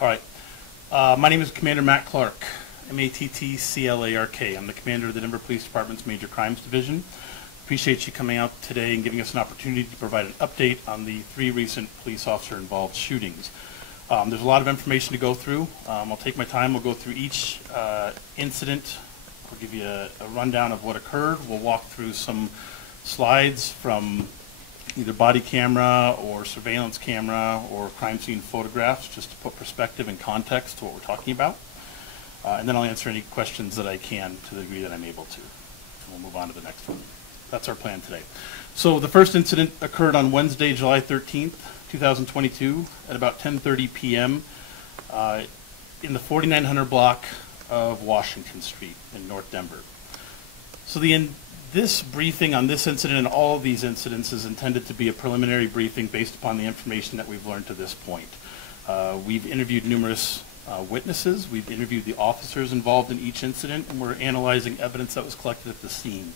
All right. My name is Commander Matt Clark, M-A-T-T-C-L-A-R-K. I'm the commander of the Denver Police Department's Major Crimes Division. Appreciate you coming out today and giving us an opportunity to provide an update on the 3 recent police officer-involved shootings. There's a lot of information to go through. I'll take my time. We'll go through each incident. We'll give you a rundown of what occurred. We'll walk through some slides from either body camera or surveillance camera or crime scene photographs, just to put perspective and context to what we're talking about. And then I'll answer any questions that I can to the degree that I'm able to. And we'll move on to the next one. That's our plan today. So the first incident occurred on Wednesday, July 13th, 2022 at about 10:30 p.m. In the 4900 block of Washington Street in North Denver. So this briefing on this incident and all of these incidents is intended to be a preliminary briefing based upon the information that we've learned to this point. We've interviewed numerous witnesses. We've interviewed the officers involved in each incident, and we're analyzing evidence that was collected at the scene.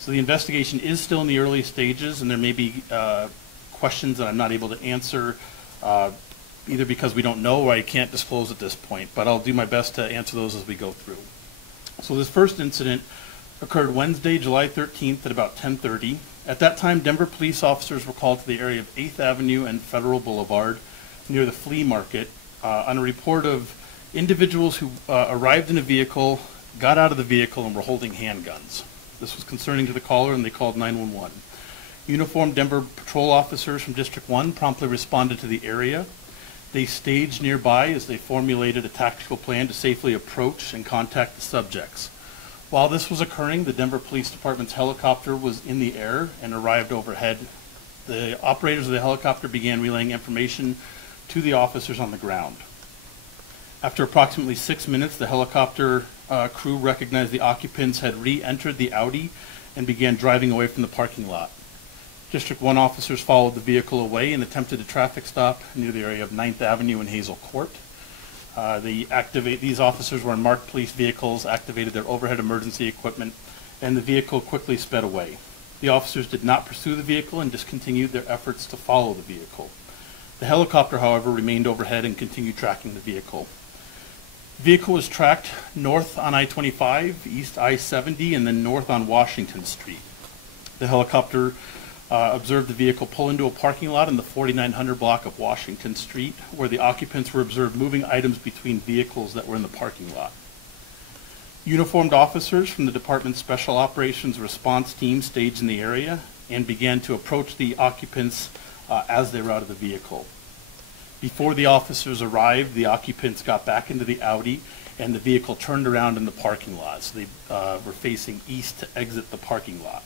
So the investigation is still in the early stages, and there may be questions that I'm not able to answer, either because we don't know or I can't disclose at this point, but I'll do my best to answer those as we go through. So this first incident occurred Wednesday, July 13th at about 10:30. At that time, Denver police officers were called to the area of 8th Avenue and Federal Boulevard near the flea market on a report of individuals who arrived in a vehicle, got out of the vehicle, and were holding handguns. This was concerning to the caller, and they called 911. Uniformed Denver patrol officers from District 1 promptly responded to the area. They staged nearby as they formulated a tactical plan to safely approach and contact the subjects. While this was occurring, the Denver Police Department's helicopter was in the air and arrived overhead. The operators of the helicopter began relaying information to the officers on the ground. After approximately 6 minutes, the helicopter crew recognized the occupants had re-entered the Audi and began driving away from the parking lot. District 1 officers followed the vehicle away and attempted a traffic stop near the area of 9th Avenue and Hazel Court. These officers were in marked police vehicles, activated their overhead emergency equipment, and the vehicle quickly sped away. The officers did not pursue the vehicle and discontinued their efforts to follow the vehicle. The helicopter, however, remained overhead and continued tracking the vehicle. The vehicle was tracked north on I-25, east I-70, and then north on Washington Street. The helicopter observed the vehicle pull into a parking lot in the 4900 block of Washington Street, where the occupants were observed moving items between vehicles that were in the parking lot. Uniformed officers from the department's Special Operations Response Team staged in the area and began to approach the occupants as they were out of the vehicle. Before the officers arrived, the occupants got back into the Audi and the vehicle turned around in the parking lot. So they were facing east to exit the parking lot.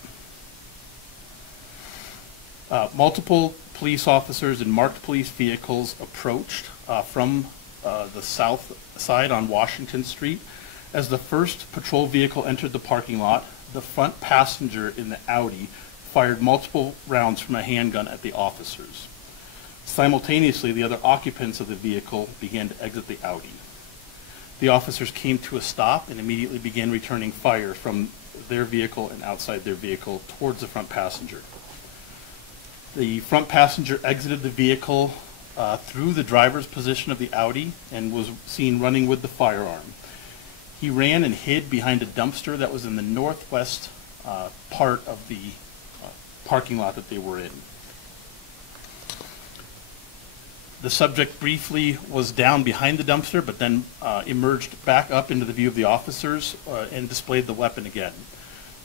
Multiple police officers in marked police vehicles approached from the south side on Washington Street. As the first patrol vehicle entered the parking lot, the front passenger in the Audi fired multiple rounds from a handgun at the officers. Simultaneously, the other occupants of the vehicle began to exit the Audi. The officers came to a stop and immediately began returning fire from their vehicle and outside their vehicle towards the front passenger. The front passenger exited the vehicle through the driver's position of the Audi and was seen running with the firearm. He ran and hid behind a dumpster that was in the northwest part of the parking lot that they were in. The subject briefly was down behind the dumpster, but then emerged back up into the view of the officers and displayed the weapon again.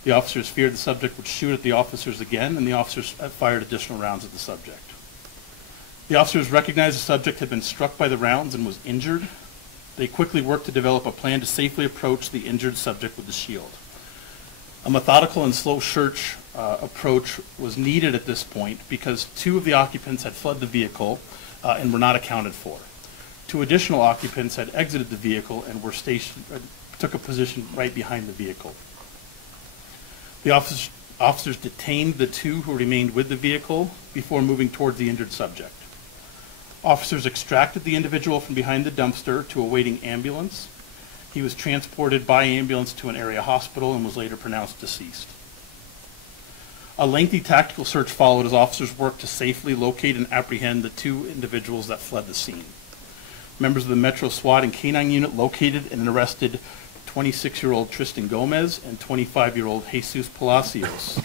The officers feared the subject would shoot at the officers again, and the officers fired additional rounds at the subject. The officers recognized the subject had been struck by the rounds and was injured. They quickly worked to develop a plan to safely approach the injured subject with the shield. A methodical and slow search approach was needed at this point because 2 of the occupants had fled the vehicle and were not accounted for. 2 additional occupants had exited the vehicle and were took a position right behind the vehicle. The officers detained the 2 who remained with the vehicle before moving towards the injured subject. Officers extracted the individual from behind the dumpster to a waiting ambulance. He was transported by ambulance to an area hospital and was later pronounced deceased. A lengthy tactical search followed as officers worked to safely locate and apprehend the 2 individuals that fled the scene. Members of the Metro SWAT and K-9 unit located and arrested 26-year-old Tristan Gomez and 25-year-old Jesus Palacios.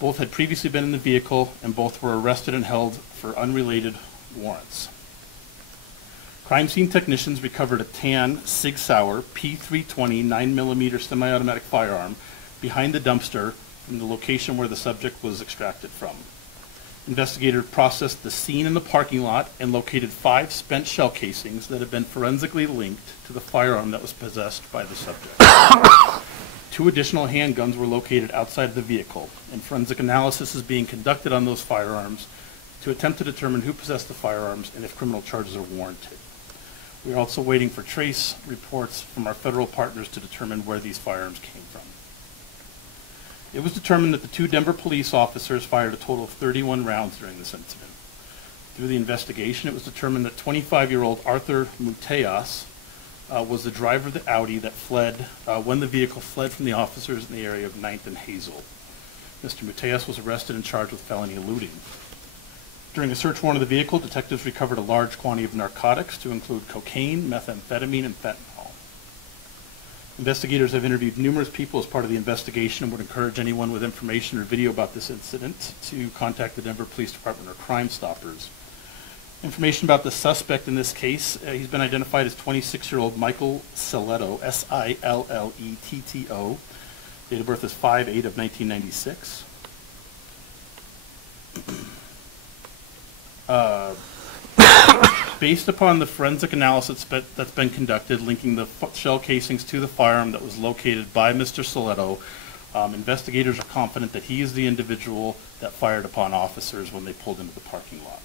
Both had previously been in the vehicle, and both were arrested and held for unrelated warrants. Crime scene technicians recovered a tan Sig Sauer P320 9mm semi-automatic firearm behind the dumpster from the location where the subject was extracted from. Investigators processed the scene in the parking lot and located 5 spent shell casings that had been forensically linked to the firearm that was possessed by the subject. 2 additional handguns were located outside of the vehicle, and forensic analysis is being conducted on those firearms to attempt to determine who possessed the firearms and if criminal charges are warranted. We are also waiting for trace reports from our federal partners to determine where these firearms came from. It was determined that the 2 Denver police officers fired a total of 31 rounds during this incident. Through the investigation, it was determined that 25-year-old Arthur Muteas was the driver of the Audi that fled when the vehicle fled from the officers in the area of 9th and Hazel. Mr. Muteas was arrested and charged with felony eluding. During a search warrant of the vehicle, detectives recovered a large quantity of narcotics to include cocaine, methamphetamine, and fentanyl. Investigators have interviewed numerous people as part of the investigation and would encourage anyone with information or video about this incident to contact the Denver Police Department or Crime Stoppers. Information about the suspect in this case, he's been identified as 26-year-old Michael Silletto, S-I-L-L-E-T-T-O. Date of birth is 5/8 of 1996. Based upon the forensic analysis that's been conducted linking the shell casings to the firearm that was located by Mr. Silletto, investigators are confident that he is the individual that fired upon officers when they pulled into the parking lot.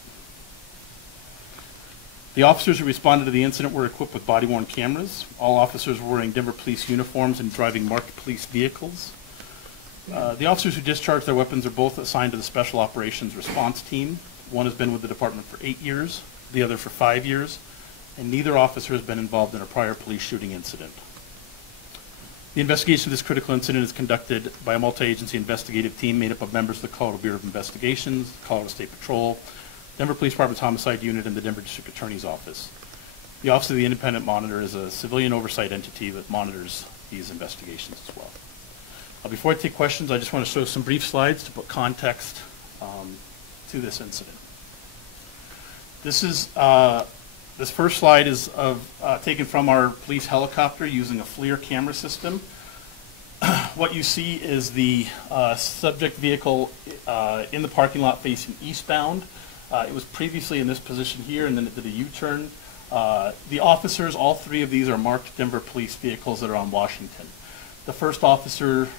The officers who responded to the incident were equipped with body-worn cameras. All officers were wearing Denver police uniforms and driving marked police vehicles. The officers who discharged their weapons are both assigned to the Special Operations Response Team. One has been with the department for 8 years, the other for 5 years, and neither officer has been involved in a prior police shooting incident. The investigation of this critical incident is conducted by a multi-agency investigative team made up of members of the Colorado Bureau of Investigations, Colorado State Patrol, Denver Police Department's Homicide Unit, and the Denver District Attorney's Office. The Office of the Independent Monitor is a civilian oversight entity that monitors these investigations as well. Before I take questions, I just want to show some brief slides to put context to this incident. This first slide is taken from our police helicopter using a FLIR camera system. What you see is the subject vehicle in the parking lot facing eastbound. It was previously in this position here, and then it did a U-turn. The officers, all 3 of these are marked Denver police vehicles that are on Washington. The first officer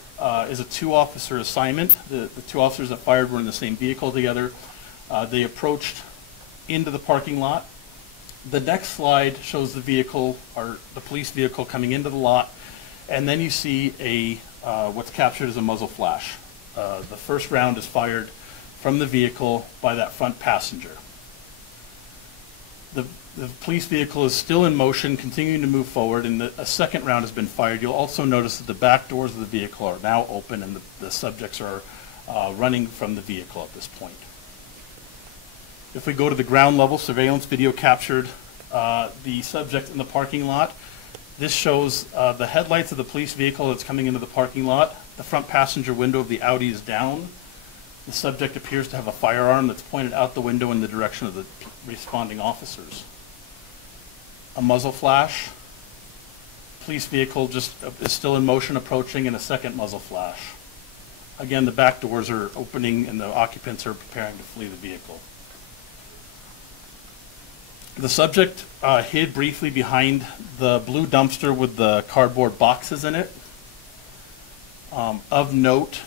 is a 2-officer assignment. The 2 officers that fired were in the same vehicle together. They approached into the parking lot. The next slide shows the vehicle, or the police vehicle, coming into the lot, and then you see a what's captured as a muzzle flash. The first round is fired from the vehicle by that front passenger. The police vehicle is still in motion, continuing to move forward, and a second round has been fired. You'll also notice that the back doors of the vehicle are now open, and the subjects are running from the vehicle at this point. If we go to the ground level, surveillance video captured the subject in the parking lot. This shows the headlights of the police vehicle that's coming into the parking lot. The front passenger window of the Audi is down. The subject appears to have a firearm that's pointed out the window in the direction of the responding officers. A muzzle flash. Police vehicle just is still in motion, approaching, and a second muzzle flash. Again, the back doors are opening and the occupants are preparing to flee the vehicle. The subject hid briefly behind the blue dumpster with the cardboard boxes in it. Of note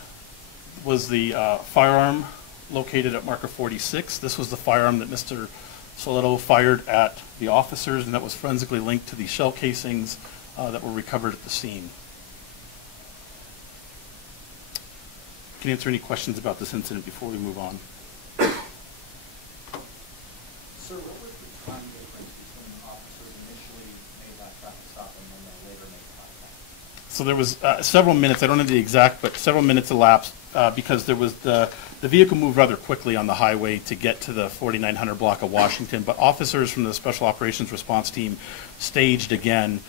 was the firearm located at marker 46. This was the firearm that Mr. Silletto fired at the officers, and that was forensically linked to the shell casings that were recovered at the scene. I can answer any questions about this incident before we move on. Sir, what was the time difference between the officers initially made that traffic stop and then they later made contact? So there was several minutes, I don't know the exact, but several minutes elapsed because there was the The vehicle moved rather quickly on the highway to get to the 4900 block of Washington, but officers from the Special Operations Response Team staged again,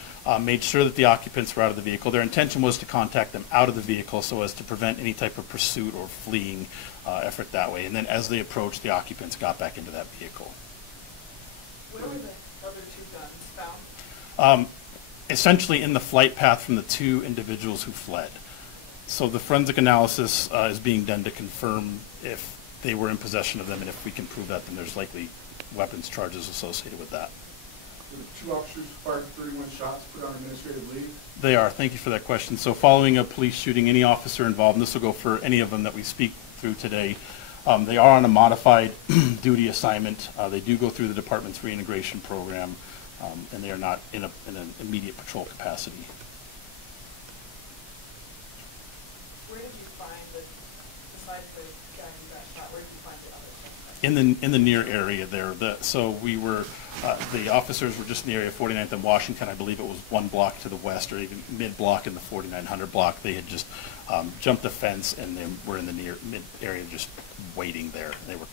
made sure that the occupants were out of the vehicle. Their intention was to contact them out of the vehicle so as to prevent any type of pursuit or fleeing effort that way. And then as they approached, the occupants got back into that vehicle. Where were the other two guns found? Essentially in the flight path from the two individuals who fled. So the forensic analysis is being done to confirm if they were in possession of them, and if we can prove that, then there's likely weapons charges associated with that. The two officers fired 31 shots, put on administrative leave. They are. Thank you for that question. So following a police shooting, any officer involved, and this will go for any of them that we speak through today, they are on a modified duty assignment. They do go through the department's reintegration program, and they are not in an immediate patrol capacity. Where did you find the, besides the guy who got shot, where did you find the other suspects? In the near area there. So we were, the officers were just in the area of 49th and Washington. I believe it was one block to the west, or even mid-block in the 4900 block. They had just jumped the fence, and they were in the mid area just waiting there. They were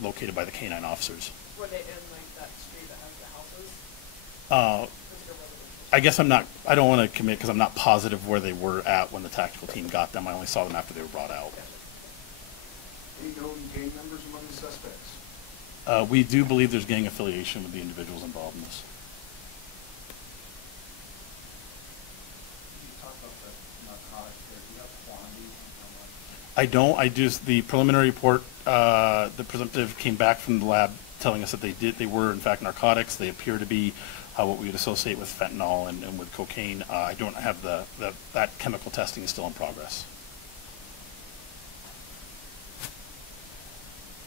located by the K-9 officers. Were they in like that street that has the houses? I guess I don't want to commit because I'm not positive where they were at when the tactical team got them. I only saw them after they were brought out. Any known gang members among the suspects? We do believe there's gang affiliation with the individuals involved in this. You talked about the narcotics there. Do you have quantities and how much? I don't. I just, the preliminary report, the presumptive came back from the lab telling us that they were in fact narcotics. They appear to be what we would associate with fentanyl and with cocaine. I don't have that chemical testing is still in progress.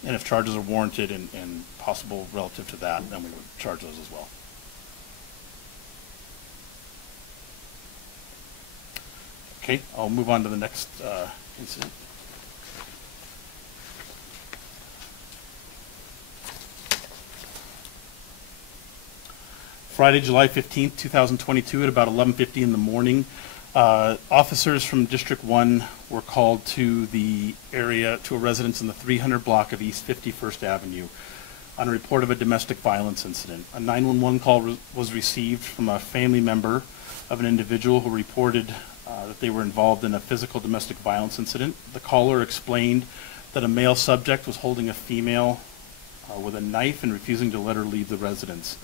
And if charges are warranted and possible relative to that, then we would charge those as well. Okay, I'll move on to the next incident. Friday, July 15th, 2022 at about 11:50 in the morning. Officers from District 1 were called to the area, to a residence in the 300 block of East 51st Avenue on a report of a domestic violence incident. A 911 call was received from a family member of an individual who reported that they were involved in a physical domestic violence incident. The caller explained that a male subject was holding a female with a knife and refusing to let her leave the residence.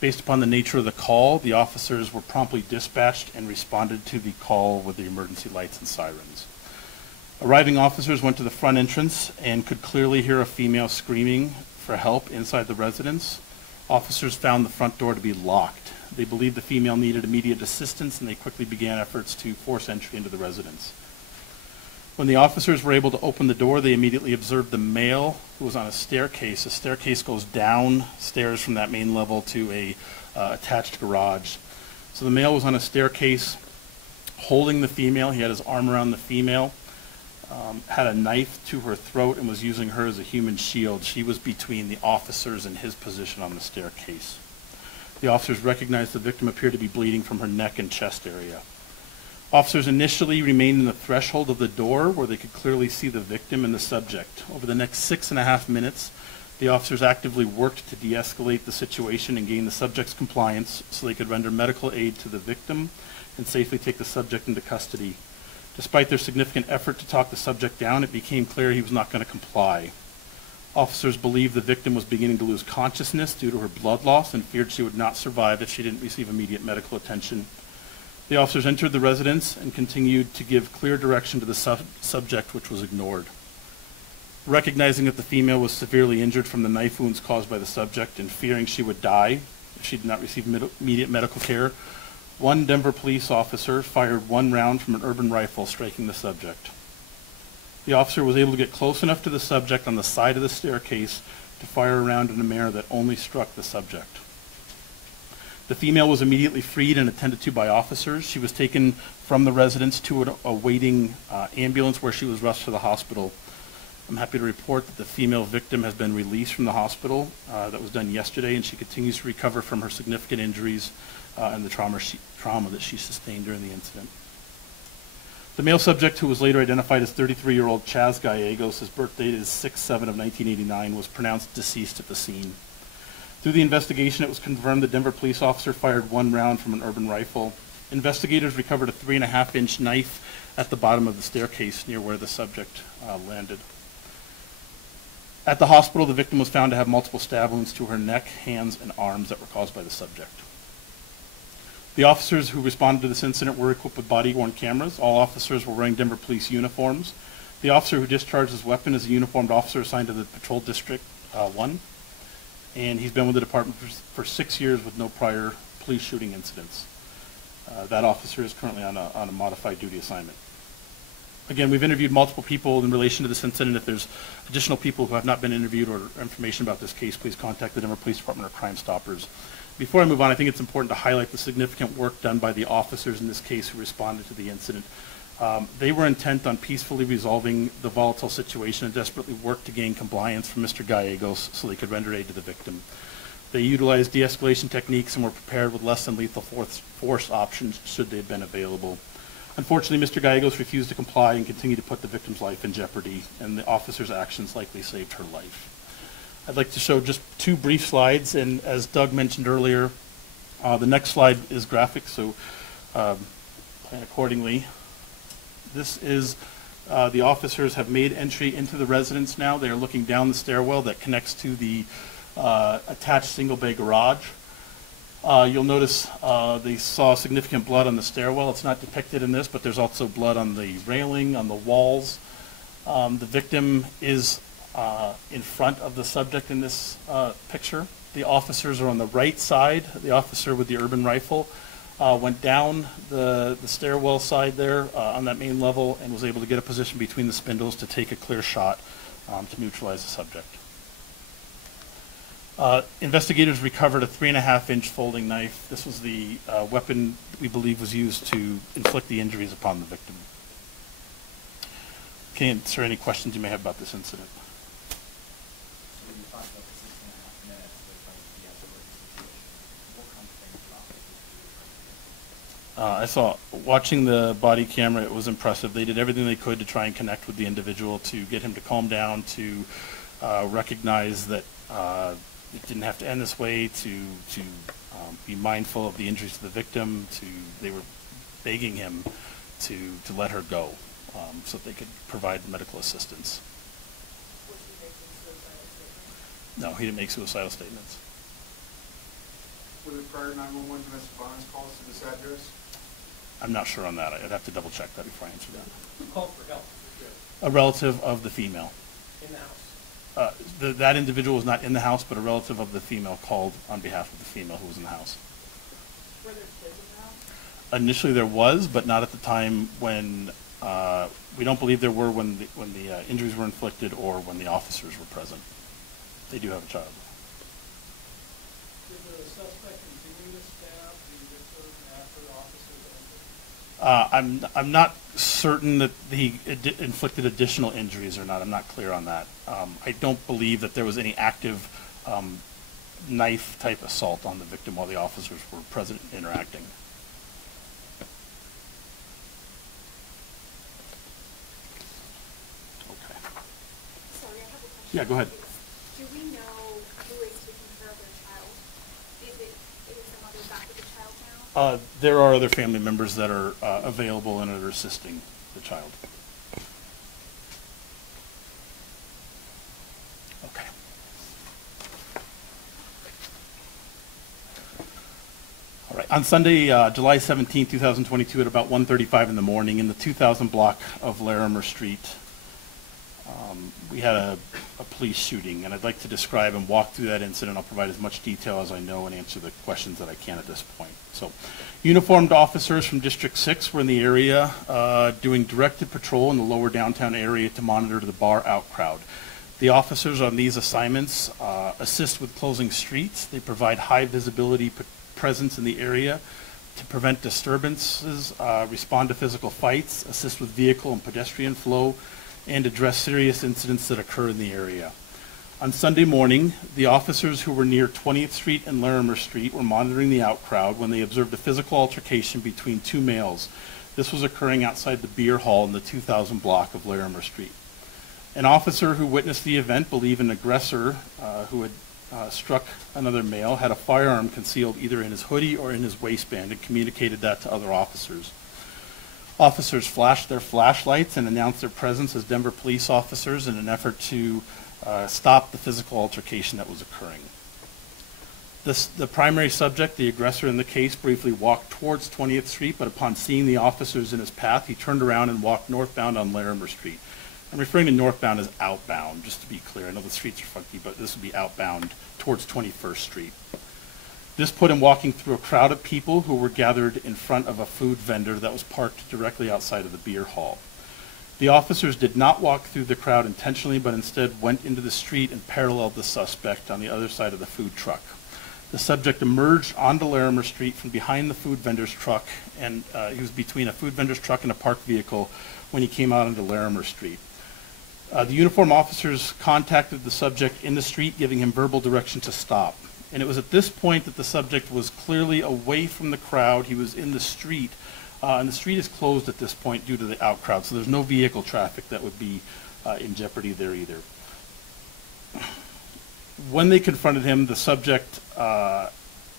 Based upon the nature of the call, the officers were promptly dispatched and responded to the call with the emergency lights and sirens. Arriving officers went to the front entrance and could clearly hear a female screaming for help inside the residence. Officers found the front door to be locked. They believed the female needed immediate assistance, and they quickly began efforts to force entry into the residence. When the officers were able to open the door, they immediately observed the male who was on a staircase. A staircase goes downstairs from that main level to a attached garage. So the male was on a staircase holding the female. He had his arm around the female, had a knife to her throat, and was using her as a human shield. She was between the officers and his position on the staircase. The officers recognized the victim appeared to be bleeding from her neck and chest area. Officers initially remained in the threshold of the door where they could clearly see the victim and the subject. Over the next 6.5 minutes, the officers actively worked to de-escalate the situation and gain the subject's compliance so they could render medical aid to the victim and safely take the subject into custody. Despite their significant effort to talk the subject down, it became clear he was not going to comply. Officers believed the victim was beginning to lose consciousness due to her blood loss and feared she would not survive if she didn't receive immediate medical attention. The officers entered the residence and continued to give clear direction to the subject, which was ignored. Recognizing that the female was severely injured from the knife wounds caused by the subject and fearing she would die if she did not receive immediate medical care, one Denver police officer fired one round from an urban rifle, striking the subject. The officer was able to get close enough to the subject on the side of the staircase to fire a round in a manner that only struck the subject. The female was immediately freed and attended to by officers. She was taken from the residence to a waiting ambulance where she was rushed to the hospital. I'm happy to report that the female victim has been released from the hospital. That was done yesterday, and she continues to recover from her significant injuries and the trauma that she sustained during the incident. The male subject, who was later identified as 33-year-old Chaz Gallegos, his birth date is 6/7 of 1989, was pronounced deceased at the scene. Through the investigation, it was confirmed the Denver police officer fired one round from an urban rifle. Investigators recovered a 3.5-inch knife at the bottom of the staircase near where the subject landed. At the hospital, the victim was found to have multiple stab wounds to her neck, hands, and arms that were caused by the subject. The officers who responded to this incident were equipped with body-worn cameras. All officers were wearing Denver police uniforms. The officer who discharged his weapon is a uniformed officer assigned to the Patrol District 1, and he's been with the department for 6 years with no prior police shooting incidents. That officer is currently on a modified duty assignment. Again, we've interviewed multiple people in relation to this incident. If there's additional people who have not been interviewed or information about this case, please contact the Denver Police Department or Crime Stoppers. Before I move on, I think it's important to highlight the significant work done by the officers in this case who responded to the incident. They were intent on peacefully resolving the volatile situation and desperately worked to gain compliance from Mr. Gallegos so they could render aid to the victim. They utilized de-escalation techniques and were prepared with less than lethal force options should they have been available. Unfortunately, Mr. Gallegos refused to comply and continued to put the victim's life in jeopardy, and the officer's actions likely saved her life. I'd like to show just 2 brief slides, and as Doug mentioned earlier, the next slide is graphic, so plan accordingly. This is, the officers have made entry into the residence now. They are looking down the stairwell that connects to the attached single-bay garage. You'll notice they saw significant blood on the stairwell. It's not depicted in this, but there's also blood on the railing, on the walls. The victim is in front of the subject in this picture. The officers are on the right side. The officer with the urban rifle went down the stairwell side there on that main level and was able to get a position between the spindles to take a clear shot to neutralize the subject. Investigators recovered a 3.5-inch folding knife. This was the weapon we believe was used to inflict the injuries upon the victim. Can you answer any questions you may have about this incident? So when you talked about the 6.5 minutes that tried to de-escalate the situation, what kind of things were officers doing? I saw, watching the body camera, it was impressive. They did everything they could to try and connect with the individual, to get him to calm down, to recognize that it didn't have to end this way, to be mindful of the injuries to the victim. They were begging him to let her go so that they could provide medical assistance. Was he making suicidal statements? No, he didn't make suicidal statements. Were there prior 911 domestic violence calls to this address? I'm not sure on that. I'd have to double check that before I answer that. Who called for help? A relative of the female. In the house? That individual was not in the house, but a relative of the female called on behalf of the female who was in the house. Were there kids in the house? Initially there was, but not at the time when, we don't believe there were when the injuries were inflicted or when the officers were present. They do have a child. Did the suspect continue to stab the victim after the officers entered? I'm not certain that he inflicted additional injuries or not. I'm not clear on that. I don't believe that there was any active knife-type assault on the victim while the officers were present interacting. Okay. Sorry, I have a question. Yeah, go ahead. Do we know who is taking care of their child? Is the mother back with the child now? There are other family members that are available and are assisting the child. Okay. All right. On Sunday, July 17, 2022, at about 1:35 in the morning, in the 2000 block of Larimer Street, we had a police shooting, and I'd like to describe and walk through that incident. I'll provide as much detail as I know and answer the questions that I can at this point. So, uniformed officers from District 6 were in the area doing directed patrol in the lower downtown area to monitor the bar out crowd. The officers on these assignments assist with closing streets. They provide high visibility presence in the area to prevent disturbances, respond to physical fights, assist with vehicle and pedestrian flow, and address serious incidents that occur in the area. On Sunday morning, the officers who were near 20th Street and Larimer Street were monitoring the out crowd when they observed a physical altercation between two males. This was occurring outside the beer hall in the 2000 block of Larimer Street. An officer who witnessed the event believed an aggressor who had struck another male had a firearm concealed either in his hoodie or in his waistband and communicated that to other officers. Officers flashed their flashlights and announced their presence as Denver police officers in an effort to stop the physical altercation that was occurring. The primary subject, the aggressor in the case, briefly walked towards 20th Street, but upon seeing the officers in his path, he turned around and walked northbound on Larimer Street. I'm referring to northbound as outbound, just to be clear. I know the streets are funky, but this would be outbound towards 21st Street. This put him walking through a crowd of people who were gathered in front of a food vendor that was parked directly outside of the beer hall. The officers did not walk through the crowd intentionally, but instead went into the street and paralleled the suspect on the other side of the food truck. The subject emerged onto Larimer Street from behind the food vendor's truck, and he was between a food vendor's truck and a parked vehicle when he came out onto Larimer Street. The uniformed officers contacted the subject in the street, giving him verbal direction to stop. And it was at this point that the subject was clearly away from the crowd. He was in the street, and the street is closed at this point due to the out crowd, so there's no vehicle traffic that would be in jeopardy there either. When they confronted him, the subject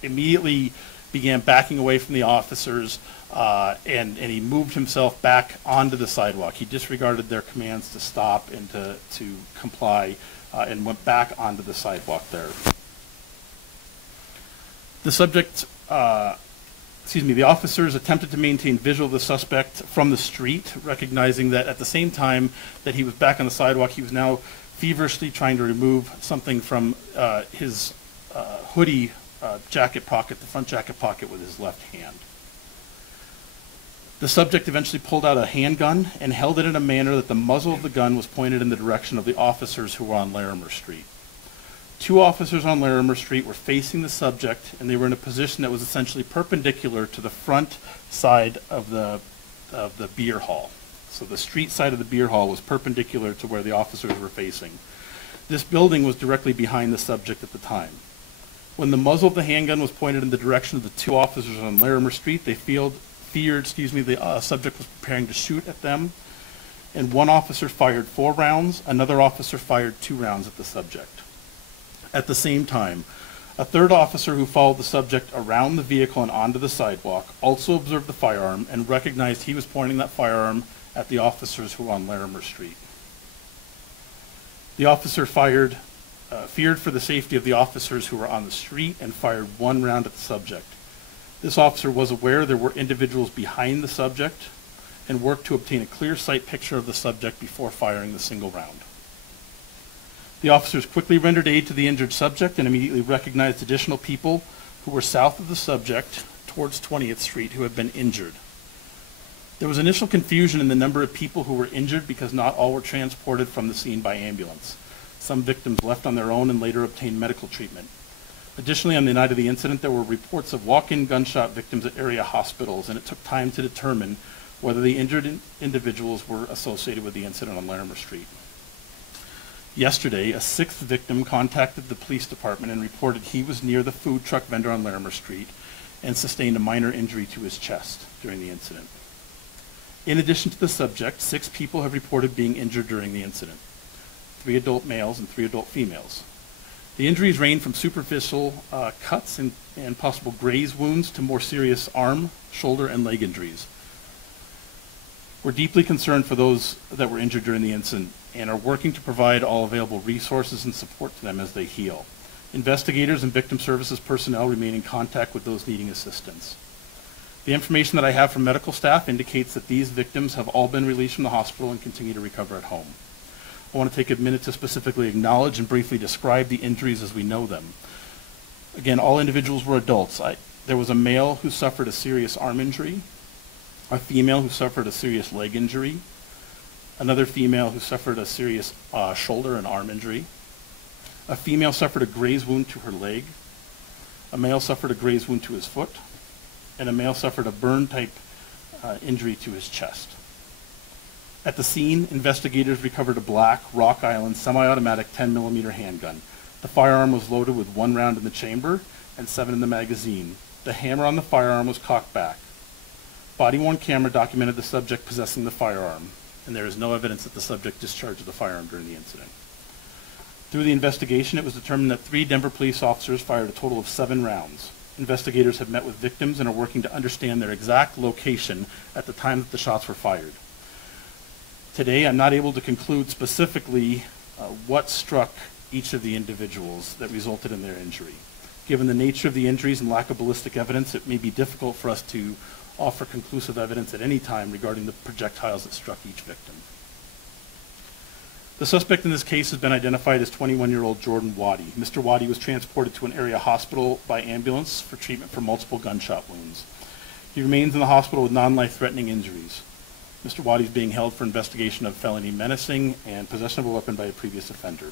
immediately began backing away from the officers, and he moved himself back onto the sidewalk. He disregarded their commands to stop and to comply, and went back onto the sidewalk there. The officers attempted to maintain visual of the suspect from the street, recognizing that at the same time that he was back on the sidewalk, he was now feverishly trying to remove something from his hoodie jacket pocket, the front jacket pocket, with his left hand. The subject eventually pulled out a handgun and held it in a manner that the muzzle of the gun was pointed in the direction of the officers who were on Larimer Street. Two officers on Larimer Street were facing the subject, and they were in a position that was essentially perpendicular to the front side of the beer hall. So the street side of the beer hall was perpendicular to where the officers were facing. This building was directly behind the subject at the time. When the muzzle of the handgun was pointed in the direction of the two officers on Larimer Street, they feared the subject was preparing to shoot at them, and one officer fired 4 rounds, another officer fired 2 rounds at the subject. At the same time, a third officer who followed the subject around the vehicle and onto the sidewalk also observed the firearm and recognized he was pointing that firearm at the officers who were on Larimer Street. The officer feared for the safety of the officers who were on the street and fired 1 round at the subject. This officer was aware there were individuals behind the subject and worked to obtain a clear sight picture of the subject before firing the single round. The officers quickly rendered aid to the injured subject and immediately recognized additional people who were south of the subject towards 20th Street who had been injured. There was initial confusion in the number of people who were injured because not all were transported from the scene by ambulance. Some victims left on their own and later obtained medical treatment. Additionally, on the night of the incident, there were reports of walk-in gunshot victims at area hospitals, and it took time to determine whether the injured individuals were associated with the incident on Larimer Street. Yesterday, a 6th victim contacted the police department and reported he was near the food truck vendor on Larimer Street and sustained a minor injury to his chest during the incident. In addition to the subject, 6 people have reported being injured during the incident, 3 adult males and 3 adult females. The injuries range from superficial cuts and possible graze wounds to more serious arm, shoulder, and leg injuries. We're deeply concerned for those that were injured during the incident and are working to provide all available resources and support to them as they heal. Investigators and victim services personnel remain in contact with those needing assistance. The information that I have from medical staff indicates that these victims have all been released from the hospital and continue to recover at home. I want to take a minute to specifically acknowledge and briefly describe the injuries as we know them. Again, all individuals were adults. There was a male who suffered a serious arm injury, a female who suffered a serious leg injury, another female who suffered a serious shoulder and arm injury, a female suffered a graze wound to her leg, a male suffered a graze wound to his foot, and a male suffered a burn-type injury to his chest. At the scene, investigators recovered a black Rock Island semi-automatic 10mm handgun. The firearm was loaded with 1 round in the chamber and 7 in the magazine. The hammer on the firearm was cocked back. Body-worn camera documented the subject possessing the firearm, and there is no evidence that the subject discharged the firearm during the incident. Through the investigation, it was determined that 3 Denver police officers fired a total of 7 rounds. Investigators have met with victims and are working to understand their exact location at the time that the shots were fired. Today, I'm not able to conclude specifically what struck each of the individuals that resulted in their injury. Given the nature of the injuries and lack of ballistic evidence, it may be difficult for us to offer conclusive evidence at any time regarding the projectiles that struck each victim. The suspect in this case has been identified as 21-year-old Jordan Waddy. Mr. Waddy was transported to an area hospital by ambulance for treatment for multiple gunshot wounds. He remains in the hospital with non-life-threatening injuries. Mr. Waddy is being held for investigation of felony menacing and possession of a weapon by a previous offender.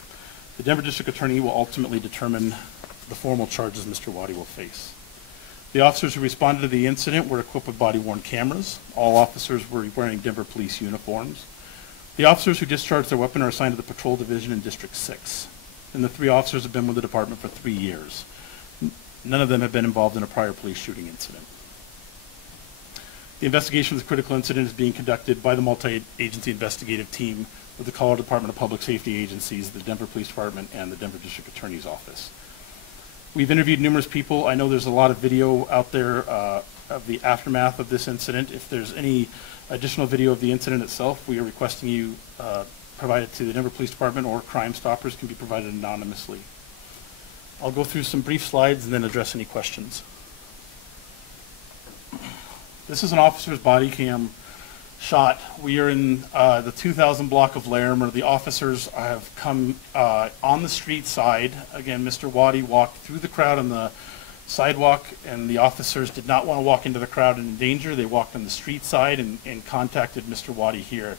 The Denver District Attorney will ultimately determine the formal charges Mr. Waddy will face. The officers who responded to the incident were equipped with body-worn cameras. All officers were wearing Denver police uniforms. The officers who discharged their weapon are assigned to the Patrol Division in District 6. And the 3 officers have been with the department for 3 years. None of them have been involved in a prior police shooting incident. The investigation of this critical incident is being conducted by the multi-agency investigative team with the Colorado Department of Public Safety agencies, the Denver Police Department, and the Denver District Attorney's Office. We've interviewed numerous people. I know there's a lot of video out there of the aftermath of this incident. If there's any additional video of the incident itself, we are requesting you provide it to the Denver Police Department, or Crime Stoppers can be provided anonymously. I'll go through some brief slides and then address any questions. This is an officer's body cam shot. We are in the 2000 block of Larimer. The officers have come on the street side. Again, Mr. Waddy walked through the crowd on the sidewalk, and the officers did not want to walk into the crowd and in danger. They walked on the street side and contacted Mr. Waddy here.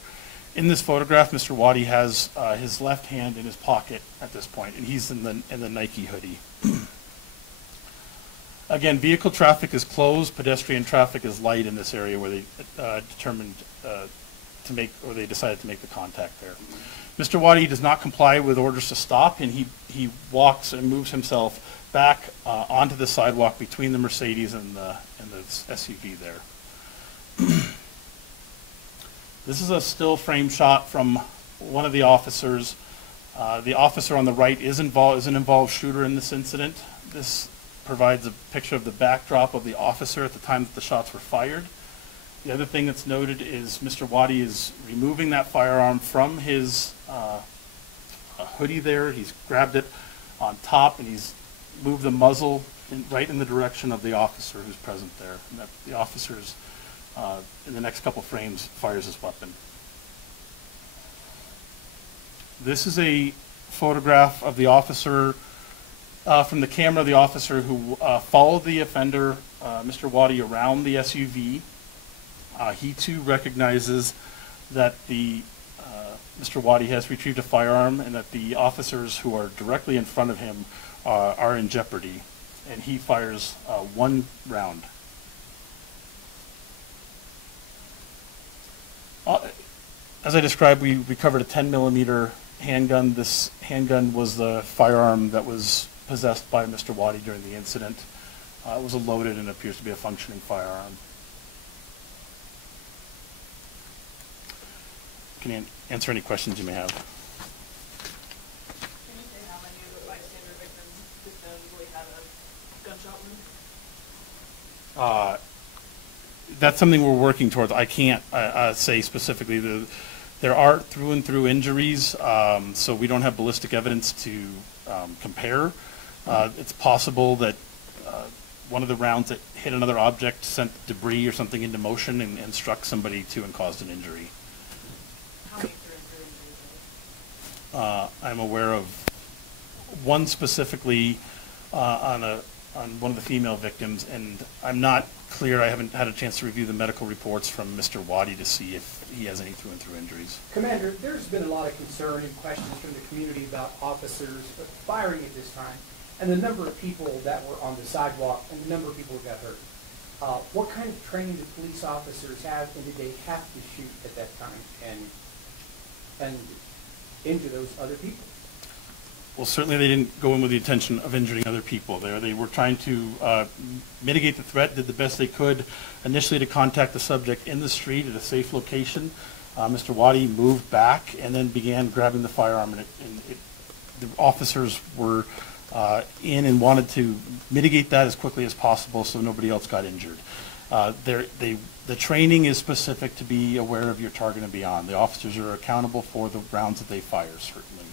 In this photograph, Mr. Waddy has his left hand in his pocket at this point, and he's in the Nike hoodie. Again, vehicle traffic is closed. Pedestrian traffic is light in this area where they they decided to make the contact there. Mr. Waddy does not comply with orders to stop, and he walks and moves himself back onto the sidewalk between the Mercedes and the SUV there. This is a still frame shot from one of the officers. The officer on the right is an involved shooter in this incident. This provides a picture of the backdrop of the officer at the time that the shots were fired. The other thing that's noted is Mr. Waddy is removing that firearm from his hoodie there. He's grabbed it on top, and he's moved the muzzle right in the direction of the officer who's present there. And that the officer's, in the next couple frames, fires his weapon. This is a photograph of the officer from the camera of the officer who followed the offender, Mr. Waddy, around the SUV. He too recognizes that Mr. Waddy has retrieved a firearm and that the officers who are directly in front of him are in jeopardy, and he fires 1 round. As I described, we recovered a 10mm handgun. This handgun was the firearm that was possessed by Mr. Waddy during the incident. It was a loaded and appears to be a functioning firearm. Can answer any questions you may have. Can you say how many of the bystander victims definitively had a gunshot wound? That's something we're working towards. I can't say specifically. There are through and through injuries, so we don't have ballistic evidence to compare. It's possible that one of the rounds that hit another object sent debris or something into motion and struck somebody too and caused an injury. How many through and through injuries? I'm aware of one specifically on one of the female victims, and I'm not clear. I haven't had a chance to review the medical reports from Mr. Waddy to see if he has any through and through injuries. Commander, there's been a lot of concern and questions from the community about officers firing at this time, and the number of people that were on the sidewalk and the number of people who got hurt. What kind of training do police officers have, and did they have to shoot at that time and injure those other people? Well, certainly they didn't go in with the intention of injuring other people. They were trying to mitigate the threat, did the best they could initially to contact the subject in the street at a safe location. Mr. Waddy moved back and then began grabbing the firearm, and the officers were in and wanted to mitigate that as quickly as possible so nobody else got injured. The training is specific to be aware of your target and beyond. The officers are accountable for the rounds that they fire, certainly.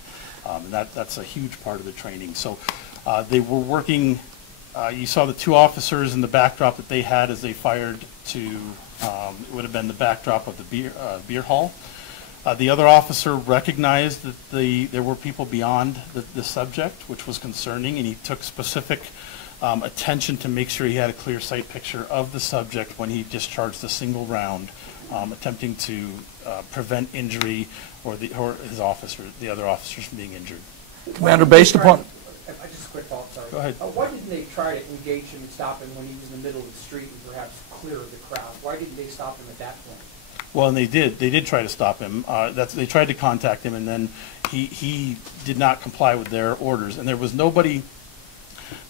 And that's a huge part of the training. So they were working, you saw the two officers in the backdrop that they had as they fired to, it would have been the backdrop of the beer hall. The other officer recognized that there were people beyond the subject, which was concerning, and he took specific attention to make sure he had a clear sight picture of the subject when he discharged a single round, attempting to prevent injury or the other officers from being injured. Commander, based upon... Just a quick thought, sorry. Go ahead. Why didn't they try to engage him and stop him when he was in the middle of the street and perhaps clear of the crowd? Why didn't they stop him at that point? Well, and they did try to stop him. They tried to contact him, and then he did not comply with their orders. And there was nobody,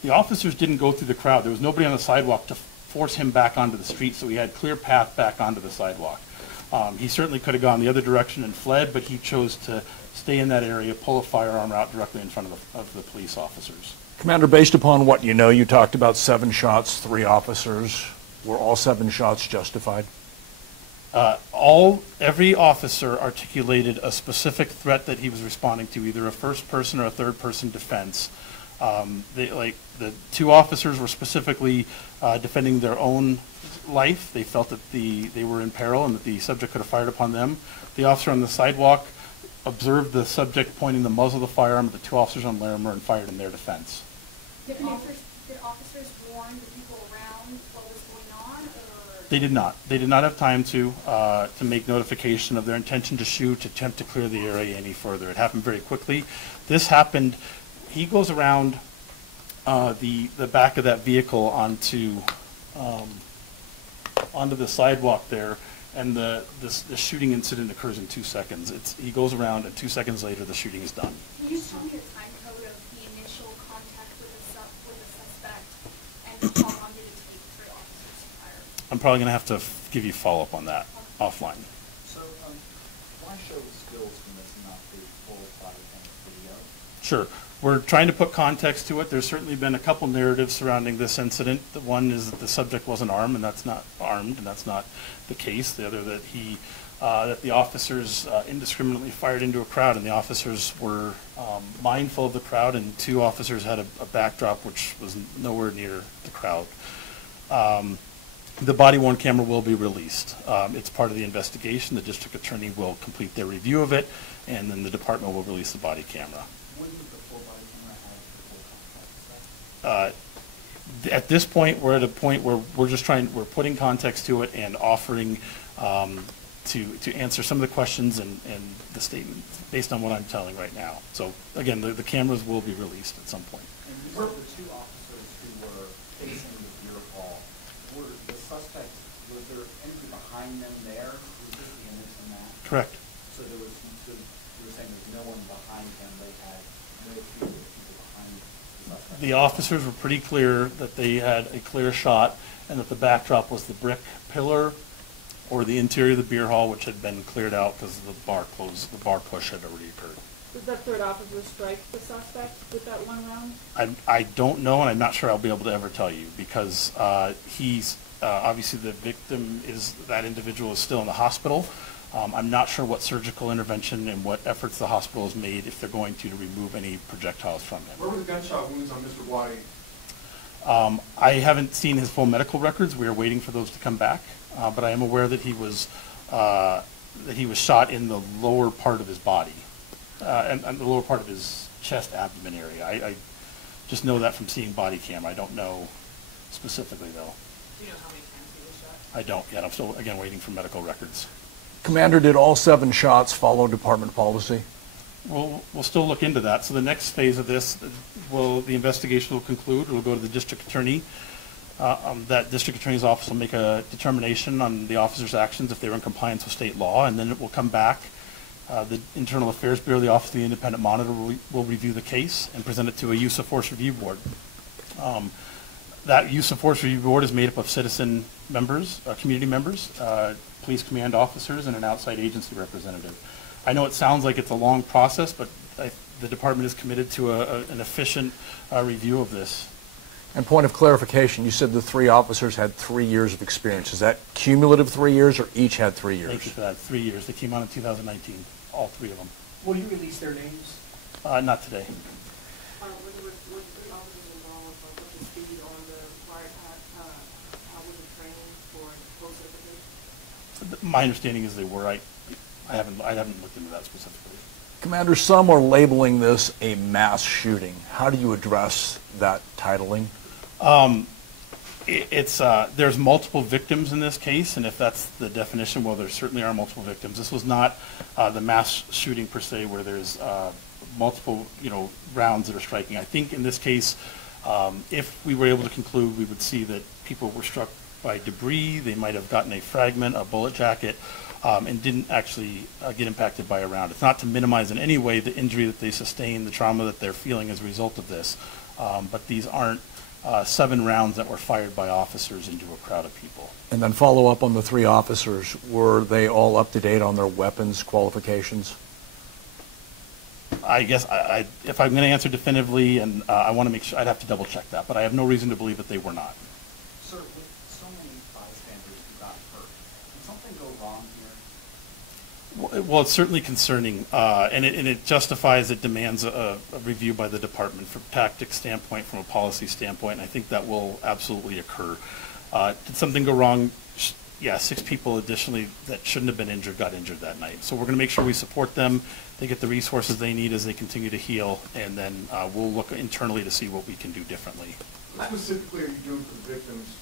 the officers didn't go through the crowd. There was nobody on the sidewalk to force him back onto the street, so he had clear path back onto the sidewalk. He certainly could have gone the other direction and fled, but he chose to stay in that area, pull a firearm out directly in front of the police officers. Commander, based upon what you know, you talked about 7 shots, 3 officers. Were all 7 shots justified? Every officer articulated a specific threat that he was responding to, either a first person or a third person defense. The 2 officers were specifically defending their own life. They felt that they were in peril and that the subject could have fired upon them. The officer on the sidewalk observed the subject pointing the muzzle of the firearm at the 2 officers on Larimer and fired in their defense. Did officers warn the people around what was going on, or? They did not. They did not have time to make notification of their intention to shoot, to attempt to clear the area any further. It happened very quickly. This happened, he goes around the back of that vehicle onto the sidewalk there, and the shooting incident occurs in 2 seconds. He goes around, and 2 seconds later the shooting is done. Can you tell me the time code of the initial contact with the suspect and how long did it take for the officers to fire? I'm probably going to have to give you follow-up on that offline. So, why show the stills when it's not the full body camera video? Sure. We're trying to put context to it. There's certainly been a couple narratives surrounding this incident. The one is that the subject wasn't armed, and that's not the case. The other that the officers indiscriminately fired into a crowd, and the officers were mindful of the crowd, and 2 officers had a backdrop which was nowhere near the crowd. The body-worn camera will be released. It's part of the investigation. The district attorney will complete their review of it, and then the department will release the body camera. When did the full body camera have the full contact? At this point, we're at a point where we're putting context to it and offering to answer some of the questions and the statements based on what I'm telling right now. So again, the cameras will be released at some point. And you said the 2 officers who were facing the beer hall, were the suspects, was there anything behind them there? Was this the image from that? Correct. So you were saying there's no one behind them, they had no fear of people behind the suspect? The officers were pretty clear that they had a clear shot and that the backdrop was the brick pillar or the interior of the beer hall, which had been cleared out because the bar push had already occurred. Did that third officer strike the suspect with that 1 round? I don't know, and I'm not sure I'll be able to ever tell you because he's obviously the victim that individual is still in the hospital. I'm not sure what surgical intervention and what efforts the hospital has made if they're going to remove any projectiles from him. Where were the gunshot wounds on Mr. Waddy? I haven't seen his full medical records. We are waiting for those to come back, but I am aware that he was shot in the lower part of his body and the lower part of his chest abdomen area. I just know that from seeing body cam. I don't know specifically though. Do you know how many times he was shot? I don't yet. I'm still again waiting for medical records. Commander, did all 7 shots follow department policy? We'll still look into that. So the next phase of this, the investigation will conclude. It will go to the district attorney. That district attorney's office will make a determination on the officer's actions if they were in compliance with state law, and then it will come back The Internal Affairs Bureau, the Office of the Independent Monitor, will review the case and present it to a use of force review board. That use of force review board is made up of citizen members, community members, police command officers, and an outside agency representative. I know it sounds like it's a long process, but the department is committed to an efficient review of this. And point of clarification, you said the 3 officers had 3 years of experience. Is that cumulative 3 years, or each had 3 years? Thank you for that. 3 years. They came on in 2019, all 3 of them. Will you release their names? Not today. With the officers involved, with the speed on the wiretap, how was the training for close information? My understanding is they were. I haven't looked into that specifically. Commander, some are labeling this a mass shooting. How do you address that titling? There's multiple victims in this case, and if that's the definition, well, there certainly are multiple victims. This was not the mass shooting per se, where there's multiple, rounds that are striking. I think in this case, if we were able to conclude, we would see that people were struck by debris. They might have gotten a fragment, a bullet jacket, and didn't actually get impacted by a round. It's not to minimize in any way the injury that they sustained, the trauma that they're feeling as a result of this, but these aren't 7 rounds that were fired by officers into a crowd of people. And then follow up on the 3 officers. Were they all up to date on their weapons qualifications? I guess if I'm going to answer definitively, and I want to make sure, I'd have to double check that, but I have no reason to believe that they were not. Sir, with so many bystanders who got hurt, did something go wrong here? Well, it's certainly concerning, and it justifies, it demands a review by the department from a tactics standpoint, from a policy standpoint, and I think that will absolutely occur. Did something go wrong? Yeah, 6 people additionally that shouldn't have been injured got injured that night. So we're going to make sure we support them, they get the resources they need as they continue to heal, and then we'll look internally to see what we can do differently. What specifically are you doing for the victims?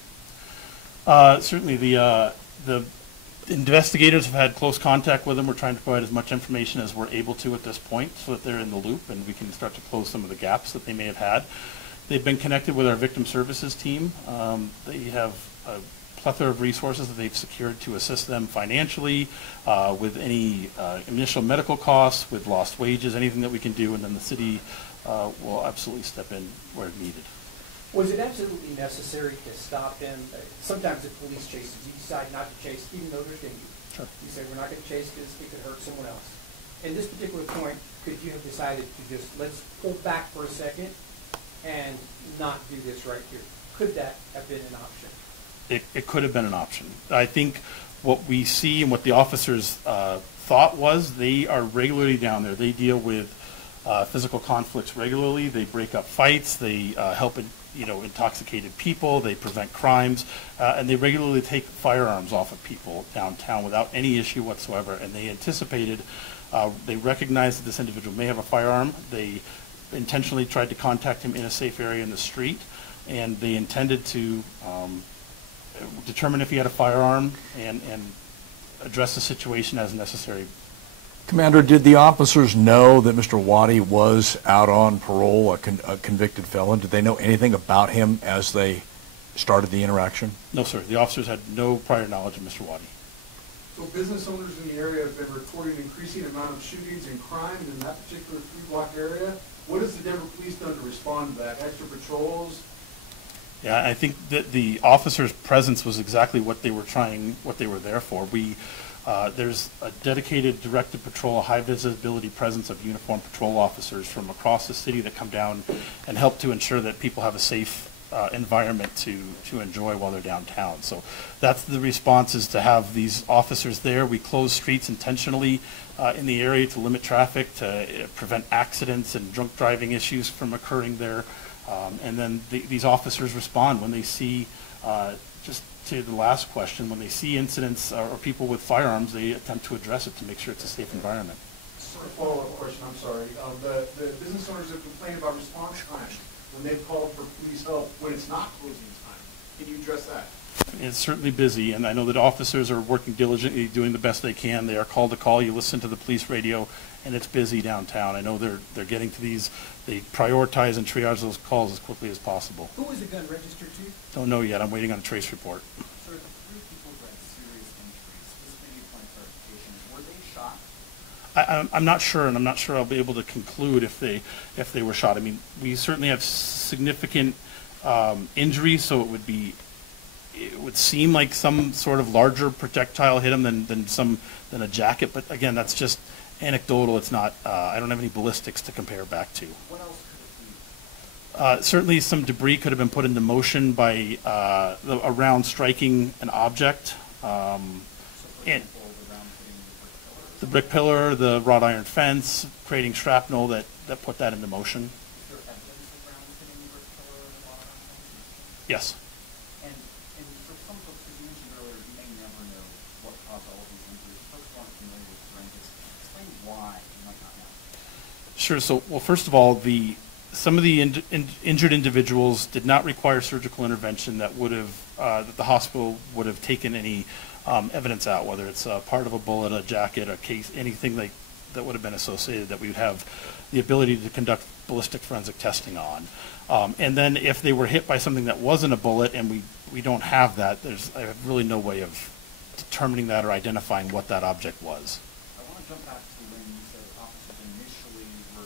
Certainly the investigators have had close contact with them. We're trying to provide as much information as we're able to at this point so that they're in the loop and we can start to close some of the gaps that they may have had. They've been connected with our victim services team. They have a plethora of resources that they've secured to assist them financially with any initial medical costs, with lost wages, anything that we can do, and then the city will absolutely step in where needed. Was it absolutely necessary to stop him? Sometimes the police chases. You decide not to chase, even though there's danger. Sure. You say, we're not going to chase because it could hurt someone else. In this particular point, could you have decided to just, let's pull back for a second and not do this right here? Could that have been an option? It could have been an option. I think what we see and what the officers thought was they are regularly down there. They deal with physical conflicts regularly. They break up fights. They help intoxicated people. They prevent crimes, and they regularly take firearms off of people downtown without any issue whatsoever. And they anticipated, they recognized that this individual may have a firearm. They intentionally tried to contact him in a safe area in the street, and they intended to determine if he had a firearm and address the situation as necessary. Commander, did the officers know that Mr. Waddy was out on parole, a convicted felon? Did they know anything about him as they started the interaction? No, sir. The officers had no prior knowledge of Mr. Waddy. So business owners in the area have been reporting an increasing amount of shootings and crimes in that particular 3-block area. What has the Denver Police done to respond to that? Extra patrols? Yeah, I think that the officers' presence was exactly what they were there for. There's a dedicated directed patrol, a high visibility presence of uniformed patrol officers from across the city that come down and help to ensure that people have a safe environment to enjoy while they're downtown. So that's the response, is to have these officers there. We close streets intentionally in the area to limit traffic, to prevent accidents and drunk driving issues from occurring there. And then these officers respond when they see, just to the last question, when they see incidents or people with firearms, they attempt to address it to make sure it's a safe environment. Sort of follow-up question, I'm sorry. The business owners have complained about response time when they've called for police help when it's not closing time. Can you address that? It's certainly busy, and I know that officers are working diligently, doing the best they can. They are called to call. You listen to the police radio, and it's busy downtown. I know they're getting to these. They prioritize and triage those calls as quickly as possible. Who was the gun registered to? Don't know yet. I'm waiting on a trace report. Sir, the 3 people who had serious injuries, this may be a point of clarification. Were they shot? I'm not sure, and I'm not sure I'll be able to conclude if they were shot. I mean, we certainly have significant injuries, so it would seem like some sort of larger projectile hit him than a jacket. But again, that's just anecdotal. It's not. I don't have any ballistics to compare back to. What else could it be? Certainly, some debris could have been put into motion by a round striking an object. So, for And example, the round hitting the brick pillar, the wrought iron fence, creating shrapnel that put that into motion. Is there evidence of rounds hitting the brick pillar and water fence? Yes. And for some folks, as you mentioned earlier, you may never know what caused all of these injuries. Folks who aren't familiar with forensics, explain why you might not know. Sure. So, well, first of all, some of the injured individuals did not require surgical intervention that would have that the hospital would have taken any evidence out, whether it's part of a bullet, a jacket, a case, anything that would have been associated that we would have the ability to conduct ballistic forensic testing on. And then if they were hit by something that wasn't a bullet, and we don't have that, I have really no way of determining that or identifying what that object was. I want to jump back to when you said officers initially were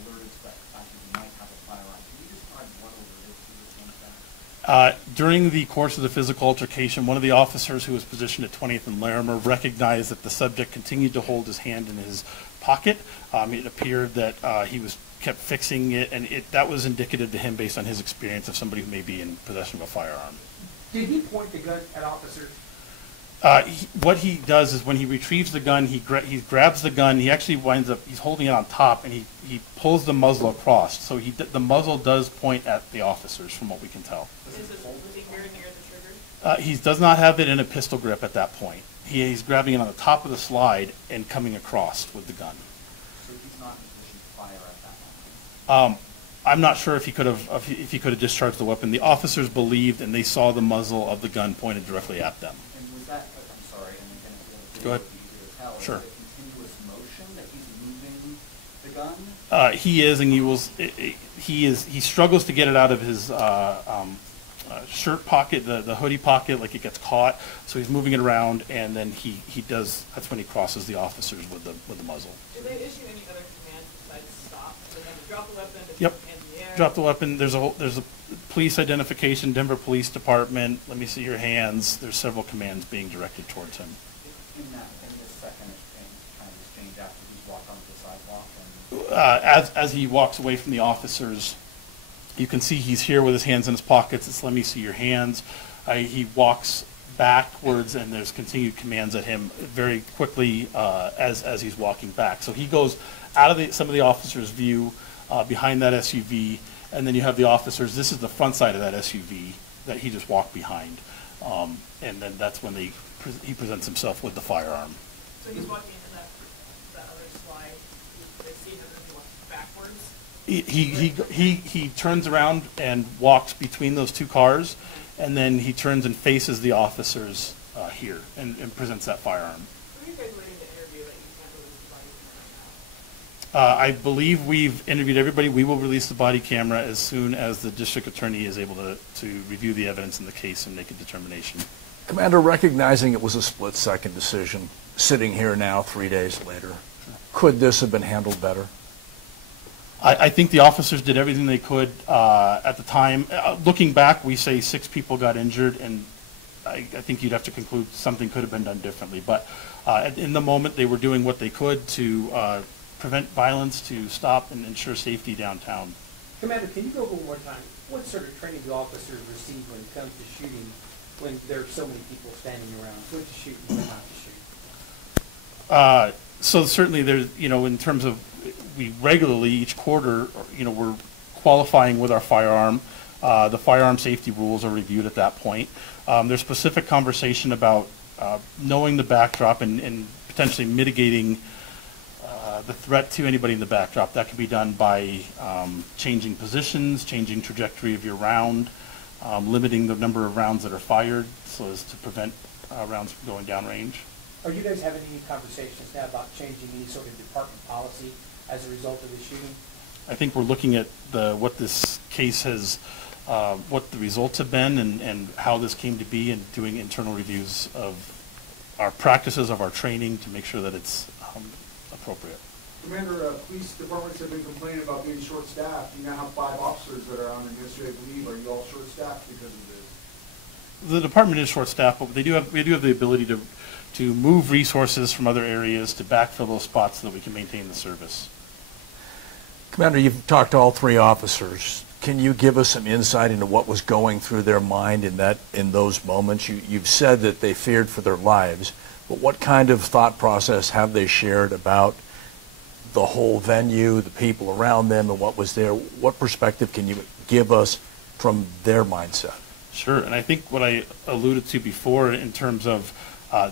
alerted to that fact that you might have a firearm. Can you describe what alerted to this one fact? During the course of the physical altercation, one of the officers who was positioned at 20th and Larimer recognized that the subject continued to hold his hand in his pocket. It appeared that he kept fixing it, and that was indicative to him based on his experience of somebody who may be in possession of a firearm. Did he point the gun at officers? What he does is when he retrieves the gun, he grabs the gun. He actually winds up, he's holding it on top, and he pulls the muzzle across. So the muzzle does point at the officers, from what we can tell. Was he very near the trigger? He does not have it in a pistol grip at that point. He's grabbing it on the top of the slide and coming across with the gun. So he's not in a position to fire at that moment? I'm not sure if he could have discharged the weapon. The officers believed, and they saw the muzzle of the gun pointed directly at them. And was that, I'm sorry, and again, if Go ahead. it's easier to tell, Sure. is it a continuous motion that he's moving the gun? He is, and he struggles to get it out of his shirt pocket, the hoodie pocket, like it gets caught. So he's moving it around, and then he does. That's when he crosses the officers with the muzzle. Do they issue any other commands besides stop? So then to drop the weapon, to Yep. put your hands in the air? Drop the weapon. There's a police identification, Denver Police Department. Let me see your hands. There's several commands being directed towards him. In this second kind of exchange after he's walked onto the sidewalk and As he walks away from the officers, you can see he's here with his hands in his pockets. It's let me see your hands. He walks backwards, and there's continued commands at him very quickly as he's walking back. So he goes out of some of the officers' view behind that SUV, and then you have the officers. This is the front side of that SUV that he just walked behind, and then that's when he presents himself with the firearm. So he's walking in that other slide. They see him and he walks backwards. He turns around and walks between those two cars, and then he turns and faces the officers here and presents that firearm. Who are you guys waiting to interview that you can't release the body camera right now? I believe we've interviewed everybody. We will release the body camera as soon as the district attorney is able to review the evidence in the case and make a determination. Commander, recognizing it was a split-second decision, sitting here now 3 days later, could this have been handled better? I think the officers did everything they could at the time. Looking back, we say 6 people got injured, and I think you'd have to conclude something could have been done differently. But in the moment, they were doing what they could to prevent violence, to stop and ensure safety downtown. Commander, can you go over one more time? What sort of training do officers receive when it comes to shooting, when there are so many people standing around? When to shoot and when not to shoot? So certainly there's, in terms of, we regularly, each quarter, we're qualifying with our firearm. The firearm safety rules are reviewed at that point. There's specific conversation about knowing the backdrop and potentially mitigating the threat to anybody in the backdrop. That can be done by changing positions, changing trajectory of your round, limiting the number of rounds that are fired so as to prevent rounds from going downrange. Are you guys having any conversations now about changing any sort of department policy as a result of the shooting? I think we're looking at what this case has, what the results have been and how this came to be, and doing internal reviews of our practices, of our training, to make sure that it's appropriate. Commander, police departments have been complaining about being short-staffed. You now have 5 officers that are on administrative leave. Are you all short-staffed because of this? The department is short-staffed, but we do have the ability to move resources from other areas to backfill those spots so that we can maintain the service. Commander, you've talked to all 3 officers. Can you give us some insight into what was going through their mind in those moments? You've said that they feared for their lives, but what kind of thought process have they shared about the whole venue, the people around them, and what was there? What perspective can you give us from their mindset? Sure, and I think what I alluded to before in terms of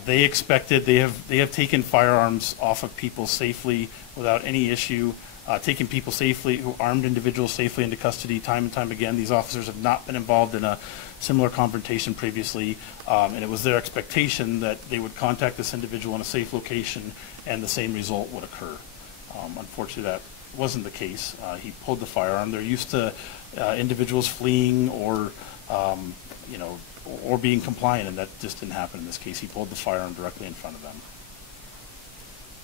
they have taken firearms off of people safely without any issue, taken people safely, armed individuals safely into custody time and time again. These officers have not been involved in a similar confrontation previously, and it was their expectation that they would contact this individual in a safe location and the same result would occur. Unfortunately, that wasn't the case. He pulled the firearm. They're used to individuals fleeing or being compliant, and that just didn't happen in this case. He pulled the firearm directly in front of them.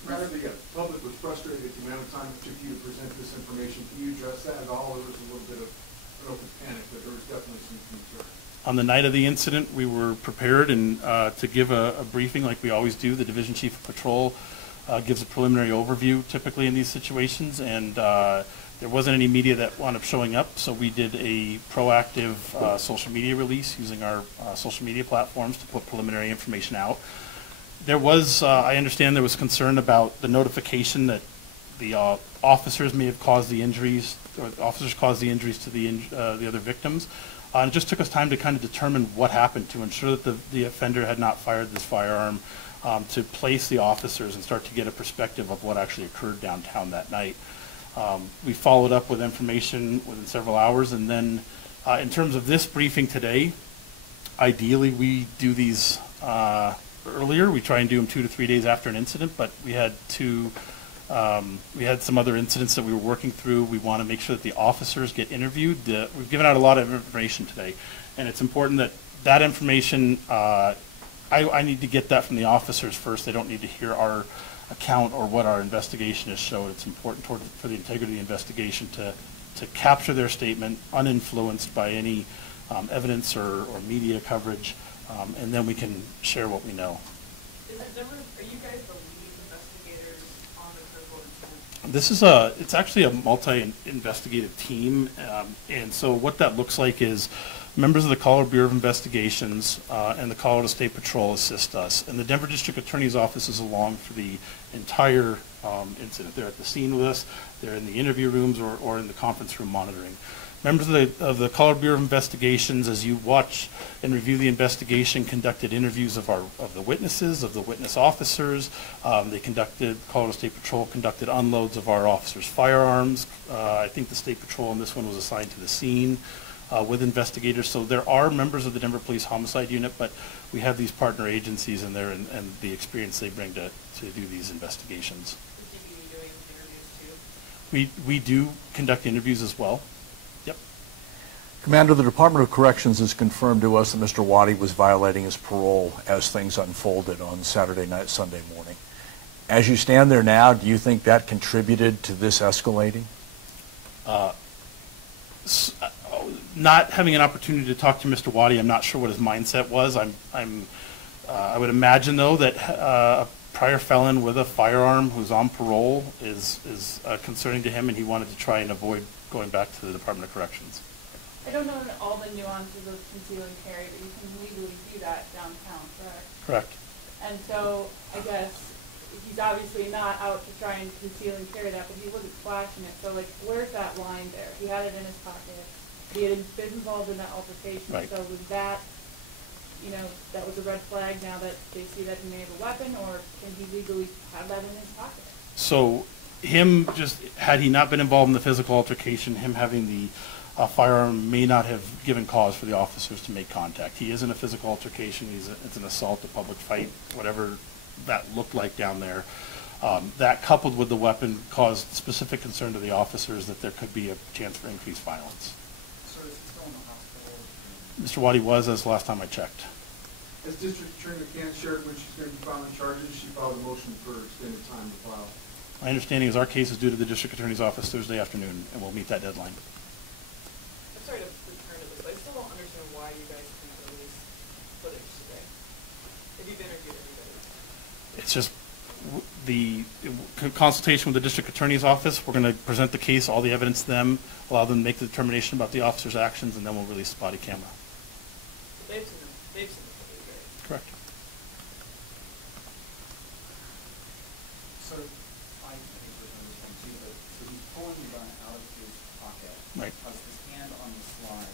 Rather, the public was frustrated at the amount of time it took you to present this information. Can you address that at all? There was a little bit of, I don't know if it's panic, but there was definitely some concern. On the night of the incident, we were prepared and to give a briefing like we always do. The Division Chief of Patrol gives a preliminary overview typically in these situations, and there wasn't any media that wound up showing up, so we did a proactive social media release using our social media platforms to put preliminary information out. There was, I understand there was concern about the notification that the officers may have caused the injuries, or the officers caused the injuries to the other victims. It just took us time to kind of determine what happened to ensure that the offender had not fired this firearm, to place the officers and start to get a perspective of what actually occurred downtown that night. We followed up with information within several hours, and then in terms of this briefing today, ideally we do these earlier. We try and do them 2 to 3 days after an incident, but we had some other incidents that we were working through. We want to make sure that the officers get interviewed. We've given out a lot of information today, and it's important that that information, I need to get that from the officers first. They don't need to hear our account or what our investigation has showed. It's important for the integrity of the investigation to capture their statement uninfluenced by any evidence or media coverage, and then we can share what we know. Are you guys the lead investigators on the critical incident? This is it's actually a multi-investigative team, and so what that looks like is members of the Colorado Bureau of Investigations and the Colorado State Patrol assist us, and the Denver District Attorney's Office is along for the entire incident. They're at the scene with us, they're in the interview rooms or in the conference room monitoring. Members of the Colorado Bureau of Investigations, as you watch and review the investigation, conducted interviews of the witnesses, of the witness officers. Colorado State Patrol conducted unloads of our officers' firearms. I think the State Patrol on this one was assigned to the scene with investigators. So there are members of the Denver Police Homicide Unit, but we have these partner agencies in there and the experience they bring to do these investigations. Would you be doing interviews too? We do conduct interviews as well. Yep. Commander, the Department of Corrections has confirmed to us that Mr. Waddy was violating his parole as things unfolded on Saturday night, Sunday morning. As you stand there now, do you think that contributed to this escalating? Not having an opportunity to talk to Mr. Waddy, I'm not sure what his mindset was. I would imagine, though, that a prior felon with a firearm who's on parole is concerning to him, and he wanted to try and avoid going back to the Department of Corrections. I don't know all the nuances of conceal and carry, but you can legally do that downtown, correct? Correct. And so I guess he's obviously not out to try and conceal and carry that, but he wasn't flashing it. So, like, where's that line there? He had it in his pocket. He had been involved in that altercation. Right. So was that, that was a red flag now that they see that he may have a weapon, or can he legally have that in his pocket? So had he not been involved in the physical altercation, him having the firearm may not have given cause for the officers to make contact. He is in a physical altercation. It's an assault, a public fight, whatever that looked like down there. That coupled with the weapon caused specific concern to the officers that there could be a chance for increased violence. So is he still in the hospital? Mr. Waddy was, as the last time I checked. As District Attorney McCann shared when she's going to be filing charges, she filed a motion for extended time to file. My understanding is our case is due to the district attorney's office Thursday afternoon, and we'll meet that deadline. I'm sorry to return to this, but I still don't understand why you guys can't release footage today. Have you interviewed anybody? It's just the consultation with the district attorney's office. We're going to present the case, all the evidence to them, allow them to make the determination about the officer's actions, and then we'll release the body camera. They've seen the footage, right? Correct. So, I think we're going to understand too, but so he's pulling the gun out of his pocket, Right. has his hand on the slide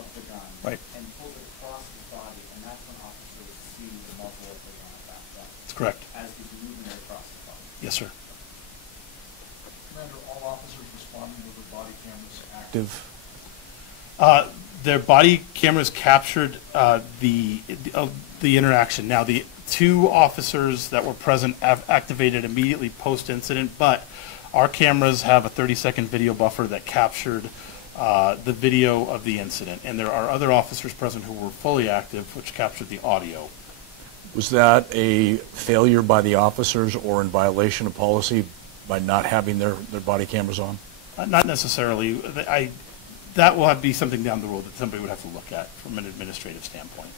of the gun, Right. and pulls it across his body, and that's when officers see the muzzle of the gun at that point, That's correct. as he's moving it across his body. Yes, sir. Commander, all officers responding with their body cameras active? Their body cameras captured the interaction. Now, the two officers that were present have activated immediately post-incident, but our cameras have a 30-second video buffer that captured the video of the incident, and there are other officers present who were fully active, which captured the audio. Was that a failure by the officers or in violation of policy by not having their body cameras on? Not necessarily. That will have to be something down the road that somebody would have to look at from an administrative standpoint.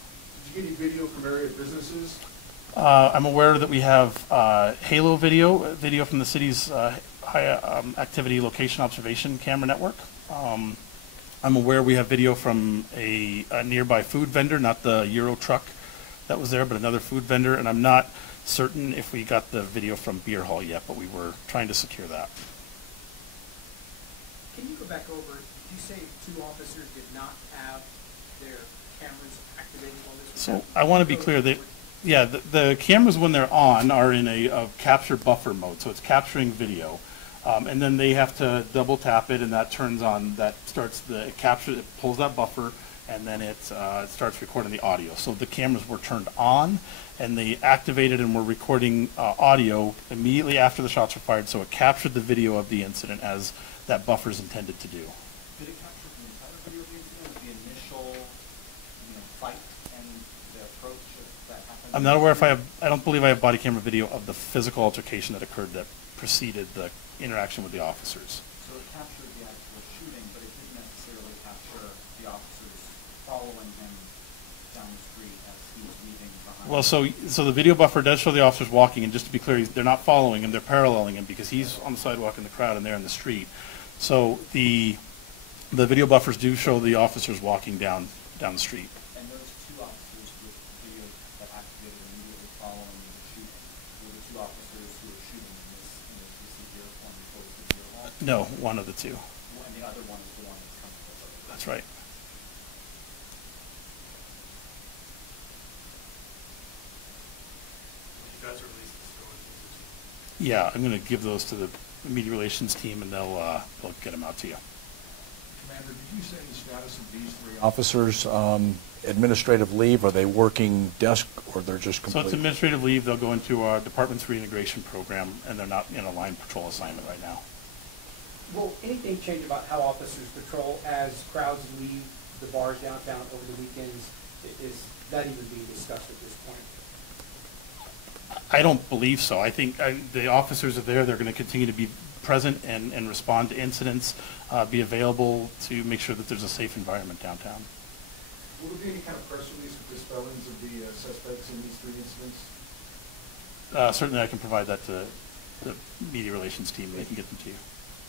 Did you get any video from area businesses? I'm aware that we have Halo video from the city's high activity location observation camera network. I'm aware we have video from a nearby food vendor, not the Euro truck that was there, but another food vendor, and I'm not certain if we got the video from Beer Hall yet, but we were trying to secure that. Can you go back over, did you say two officers did not have their cameras activated while this was So happening? I want to be clear that, yeah, the cameras when they're on are in a capture buffer mode, so it's capturing video. And then they have to double tap it, and that turns on, that starts the capture, it pulls that buffer, and then it starts recording the audio. So the cameras were turned on, and they activated and were recording audio immediately after the shots were fired, so it captured the video of the incident as that buffer is intended to do. Did it capture the entire video of the incident, the initial, fight and the approach that happened? I'm not aware if I don't believe I have body camera video of the physical altercation that occurred that preceded the interaction with the officers. So it captured the actual shooting, but it didn't necessarily capture the officers following him down the street as he was leaving behind. Well, so the video buffer does show the officers walking, and just to be clear, they're not following him, they're paralleling him because he's on the sidewalk in the crowd and they're in the street. So the video buffers do show the officers walking down the street. And those two officers with videos that activated immediately following the shooting were the two officers who were shooting in this CCD when we closed the Beer Hall? No, one of the two. And the other one is the one that's coming to us. That's right. You guys are releasing this early. Yeah, I'm going to give those to the media relations team, and they'll get them out to you. Commander, did you say the status of these three Officers, administrative leave, are they working desk or they're just So completely? it's administrative leave. They'll go into our department's reintegration program, and they're not in a line patrol assignment right now. Will anything change about how officers patrol as crowds leave the bars downtown over the weekends? Is that even being discussed at this point? I don't believe so. I think the officers are there. They're going to continue to be present and respond to incidents, be available to make sure that there's a safe environment downtown. Will there be any kind of press release with dispellings of the suspects in these three incidents? Certainly I can provide that to the media relations team, and they can get them to you.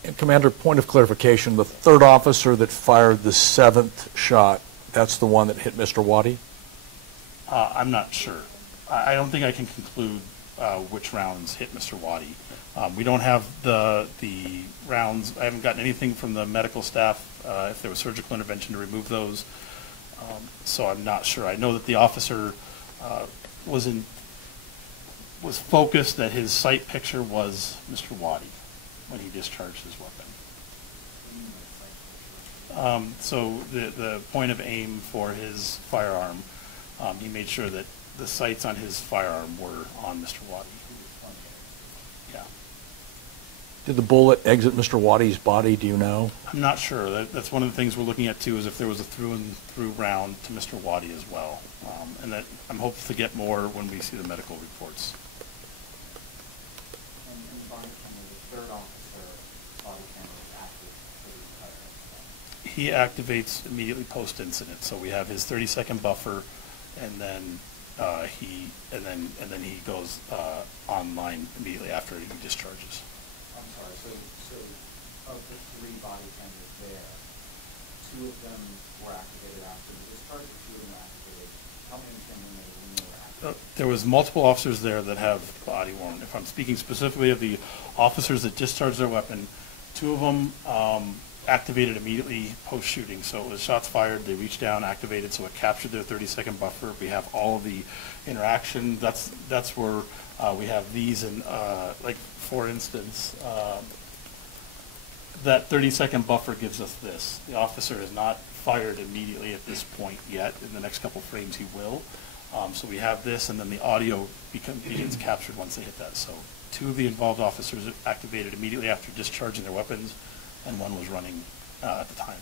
And Commander, point of clarification, the third officer that fired the seventh shot, that's the one that hit Mr. Waddy? I'm not sure. I don't think I can conclude which rounds hit Mr. Waddy. We don't have the rounds. I haven't gotten anything from the medical staff if there was surgical intervention to remove those. So I'm not sure. I know that the officer was focused that his sight picture was Mr. Waddy when he discharged his weapon. So the point of aim for his firearm, he made sure that the sights on his firearm were on Mr. Waddy. Yeah. Did the bullet exit Mr. Waddy's body, do you know? I'm not sure. That's one of the things we're looking at too, is if there was a through and through round to Mr. Waddy as well. And that I'm hoping to get more when we see the medical reports. And the body camera He activates immediately post-incident. So we have his 30-second buffer, and then he goes online immediately after he discharges. I'm sorry, so of the 3 body cameras there, 2 of them were activated after the discharge, 2 of them were activated. How many understand when they were activated? There was multiple officers there that have body worn. If I'm speaking specifically of the officers that discharged their weapon, 2 of them activated immediately post-shooting. So it was shots fired, they reached down, activated, so it captured their 30-second buffer. We have all of the interaction. That's where we have these, and like for instance, that 30-second buffer gives us this. The officer is not fired immediately at this point yet. In the next couple frames he will. So we have this, and then the audio begins captured once they hit that. So 2 of the involved officers activated immediately after discharging their weapons, and 1 was running at the time.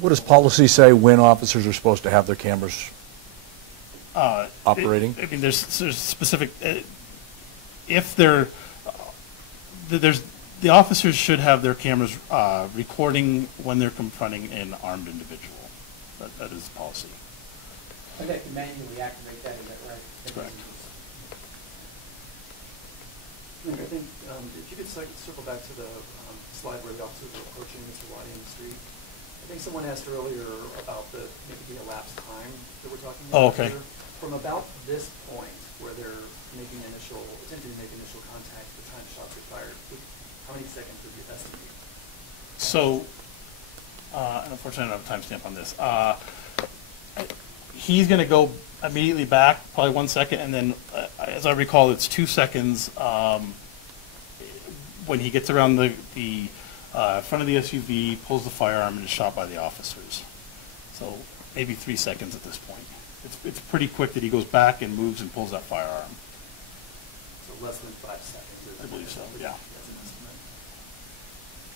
What does policy say when officers are supposed to have their cameras operating? I mean, there's specific. If they're the officers should have their cameras recording when they're confronting an armed individual. That is policy. And they can manually activate that, is that right? Correct. I think if you could circle back to the slide where the officers were approaching Mr. Waddy in the street. I think someone asked earlier about maybe the elapsed time that we're talking about. Oh, okay. Here. From about this point where they're attempting to make initial contact, the time shots are fired, how many seconds would you estimate? So, unfortunately, I don't have a timestamp on this. He's going to go immediately back, probably 1 second, and then, as I recall, it's 2 seconds when he gets around the front of the SUV, pulls the firearm, and is shot by the officers. So maybe 3 seconds at this point. It's pretty quick that he goes back and moves and pulls that firearm. So less than 5 seconds. I believe so, yeah. That's an estimate.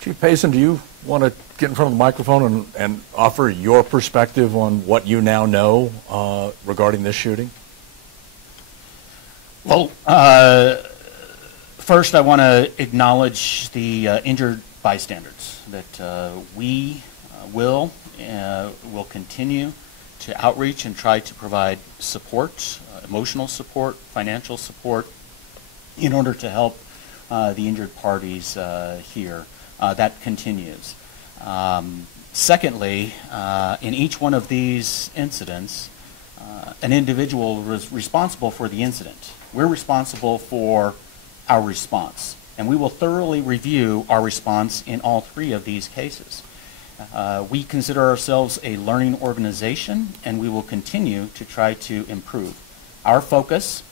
Chief Payson, do you want to get in front of the microphone and offer your perspective on what you now know regarding this shooting? Well, first I want to acknowledge the injured bystanders, that we will continue to outreach and try to provide support, emotional support, financial support, in order to help the injured parties here. That continues. Secondly, in each one of these incidents, an individual was responsible for the incident. We're responsible for our response, and we will thoroughly review our response in all 3 of these cases. We consider ourselves a learning organization, and we will continue to try to improve. Our focus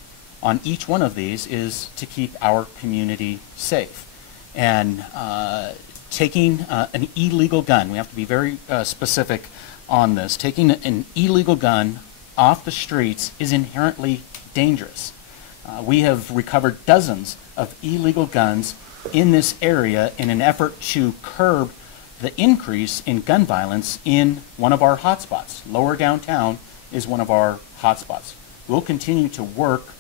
on each one of these is to keep our community safe. And taking an illegal gun, we have to be very specific on this, taking an illegal gun off the streets is inherently dangerous. We have recovered dozens of illegal guns in this area in an effort to curb the increase in gun violence in one of our hotspots. Lower downtown is one of our hotspots. We'll continue to work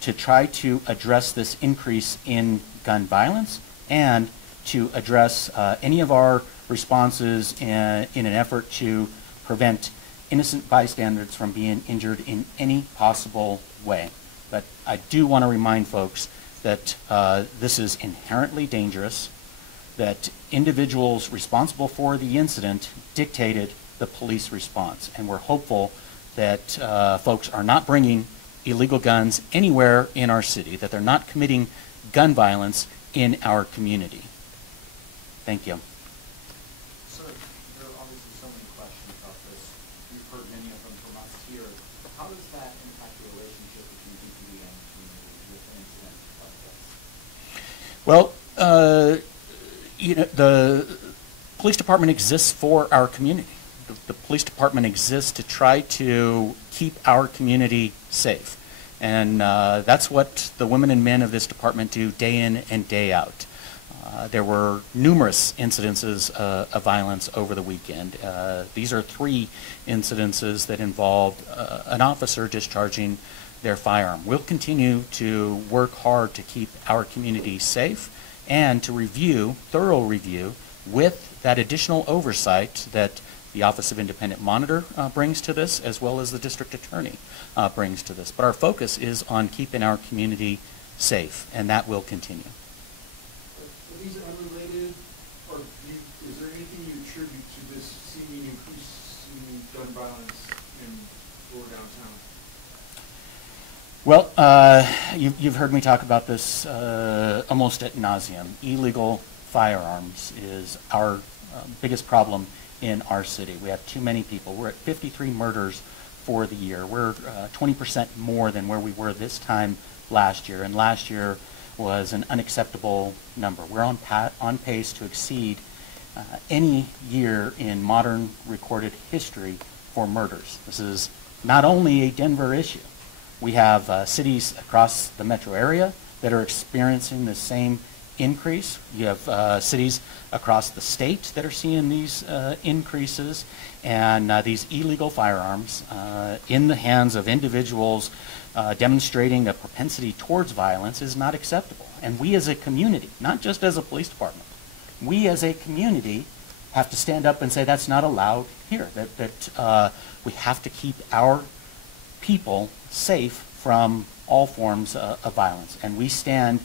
to try to address this increase in gun violence and to address any of our responses in an effort to prevent innocent bystanders from being injured in any possible way. But I do want to remind folks that this is inherently dangerous, that individuals responsible for the incident dictated the police response, and we're hopeful that folks are not bringing illegal guns anywhere in our city, that they're not committing gun violence in our community. Thank you. Sir, there are obviously so many questions about this. You've heard many of them from us here. How does that impact the relationship between DPD and the community with an incident like this? Well, the police department exists for our community. The police department exists to try to keep our community safe. And that's what the women and men of this department do day in and day out. There were numerous incidences of violence over the weekend. These are 3 incidences that involved an officer discharging their firearm. We'll continue to work hard to keep our community safe and to thorough review with that additional oversight that the Office of Independent Monitor brings to this, as well as the District Attorney brings to this. But our focus is on keeping our community safe, and that will continue. Are these unrelated, or is there anything you attribute to this seeming increase in gun violence in Florida downtown? Well, you've heard me talk about this almost ad nauseum. Illegal firearms is our biggest problem in our city. We have too many people. We're at 53 murders for the year. We're 20% more than where we were this time last year, and last year was an unacceptable number. We're on pace to exceed any year in modern recorded history for murders. This is not only a Denver issue. We have cities across the metro area that are experiencing the same increase. You have cities across the state that are seeing these increases, and these illegal firearms in the hands of individuals demonstrating a propensity towards violence is not acceptable. And we as a community, not just as a police department, we as a community have to stand up and say that's not allowed here, that we have to keep our people safe from all forms of violence. And we stand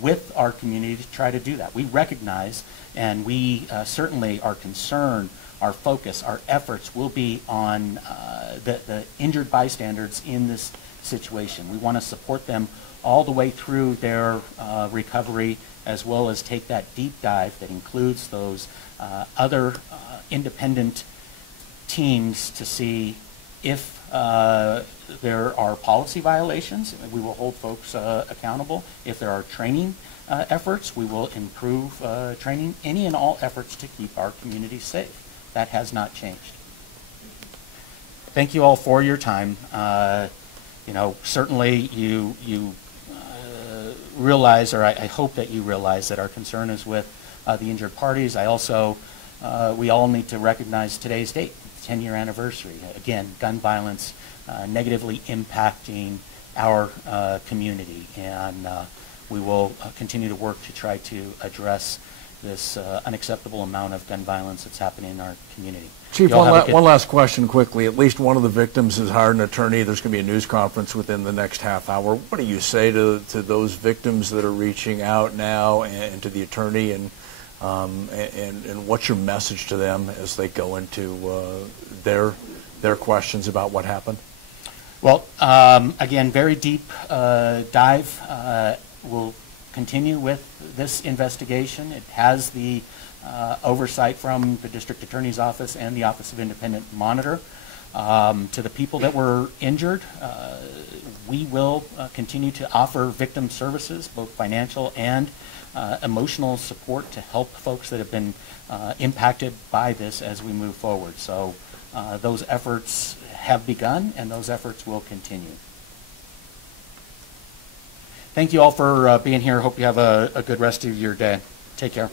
with our community to try to do that. We recognize, and we certainly are concerned, our focus, our efforts will be on the injured bystanders in this situation. We want to support them all the way through their recovery, as well as take that deep dive that includes those other independent teams to see if there are policy violations. We will hold folks accountable. If there are training efforts, we will improve training. Any and all efforts to keep our community safe. That has not changed. Thank you all for your time. Certainly you realize, or I hope that you realize, that our concern is with the injured parties. I also, we all need to recognize today's date, 10-year anniversary. Again, gun violence negatively impacting our community, and we will continue to work to try to address this unacceptable amount of gun violence that's happening in our community. Chief, one last question quickly. At least one of the victims has hired an attorney. There's going to be a news conference within the next half hour. What do you say to those victims that are reaching out now, and to the attorney, and what's your message to them as they go into their questions about what happened? Well, again, very deep dive. We'll continue with this investigation. It has the oversight from the District Attorney's Office and the Office of Independent Monitor. To the people that were injured, we will continue to offer victim services, both financial and emotional support, to help folks that have been impacted by this as we move forward. So those efforts have begun, and those efforts will continue. Thank you all for being here. Hope you have a good rest of your day. Take care.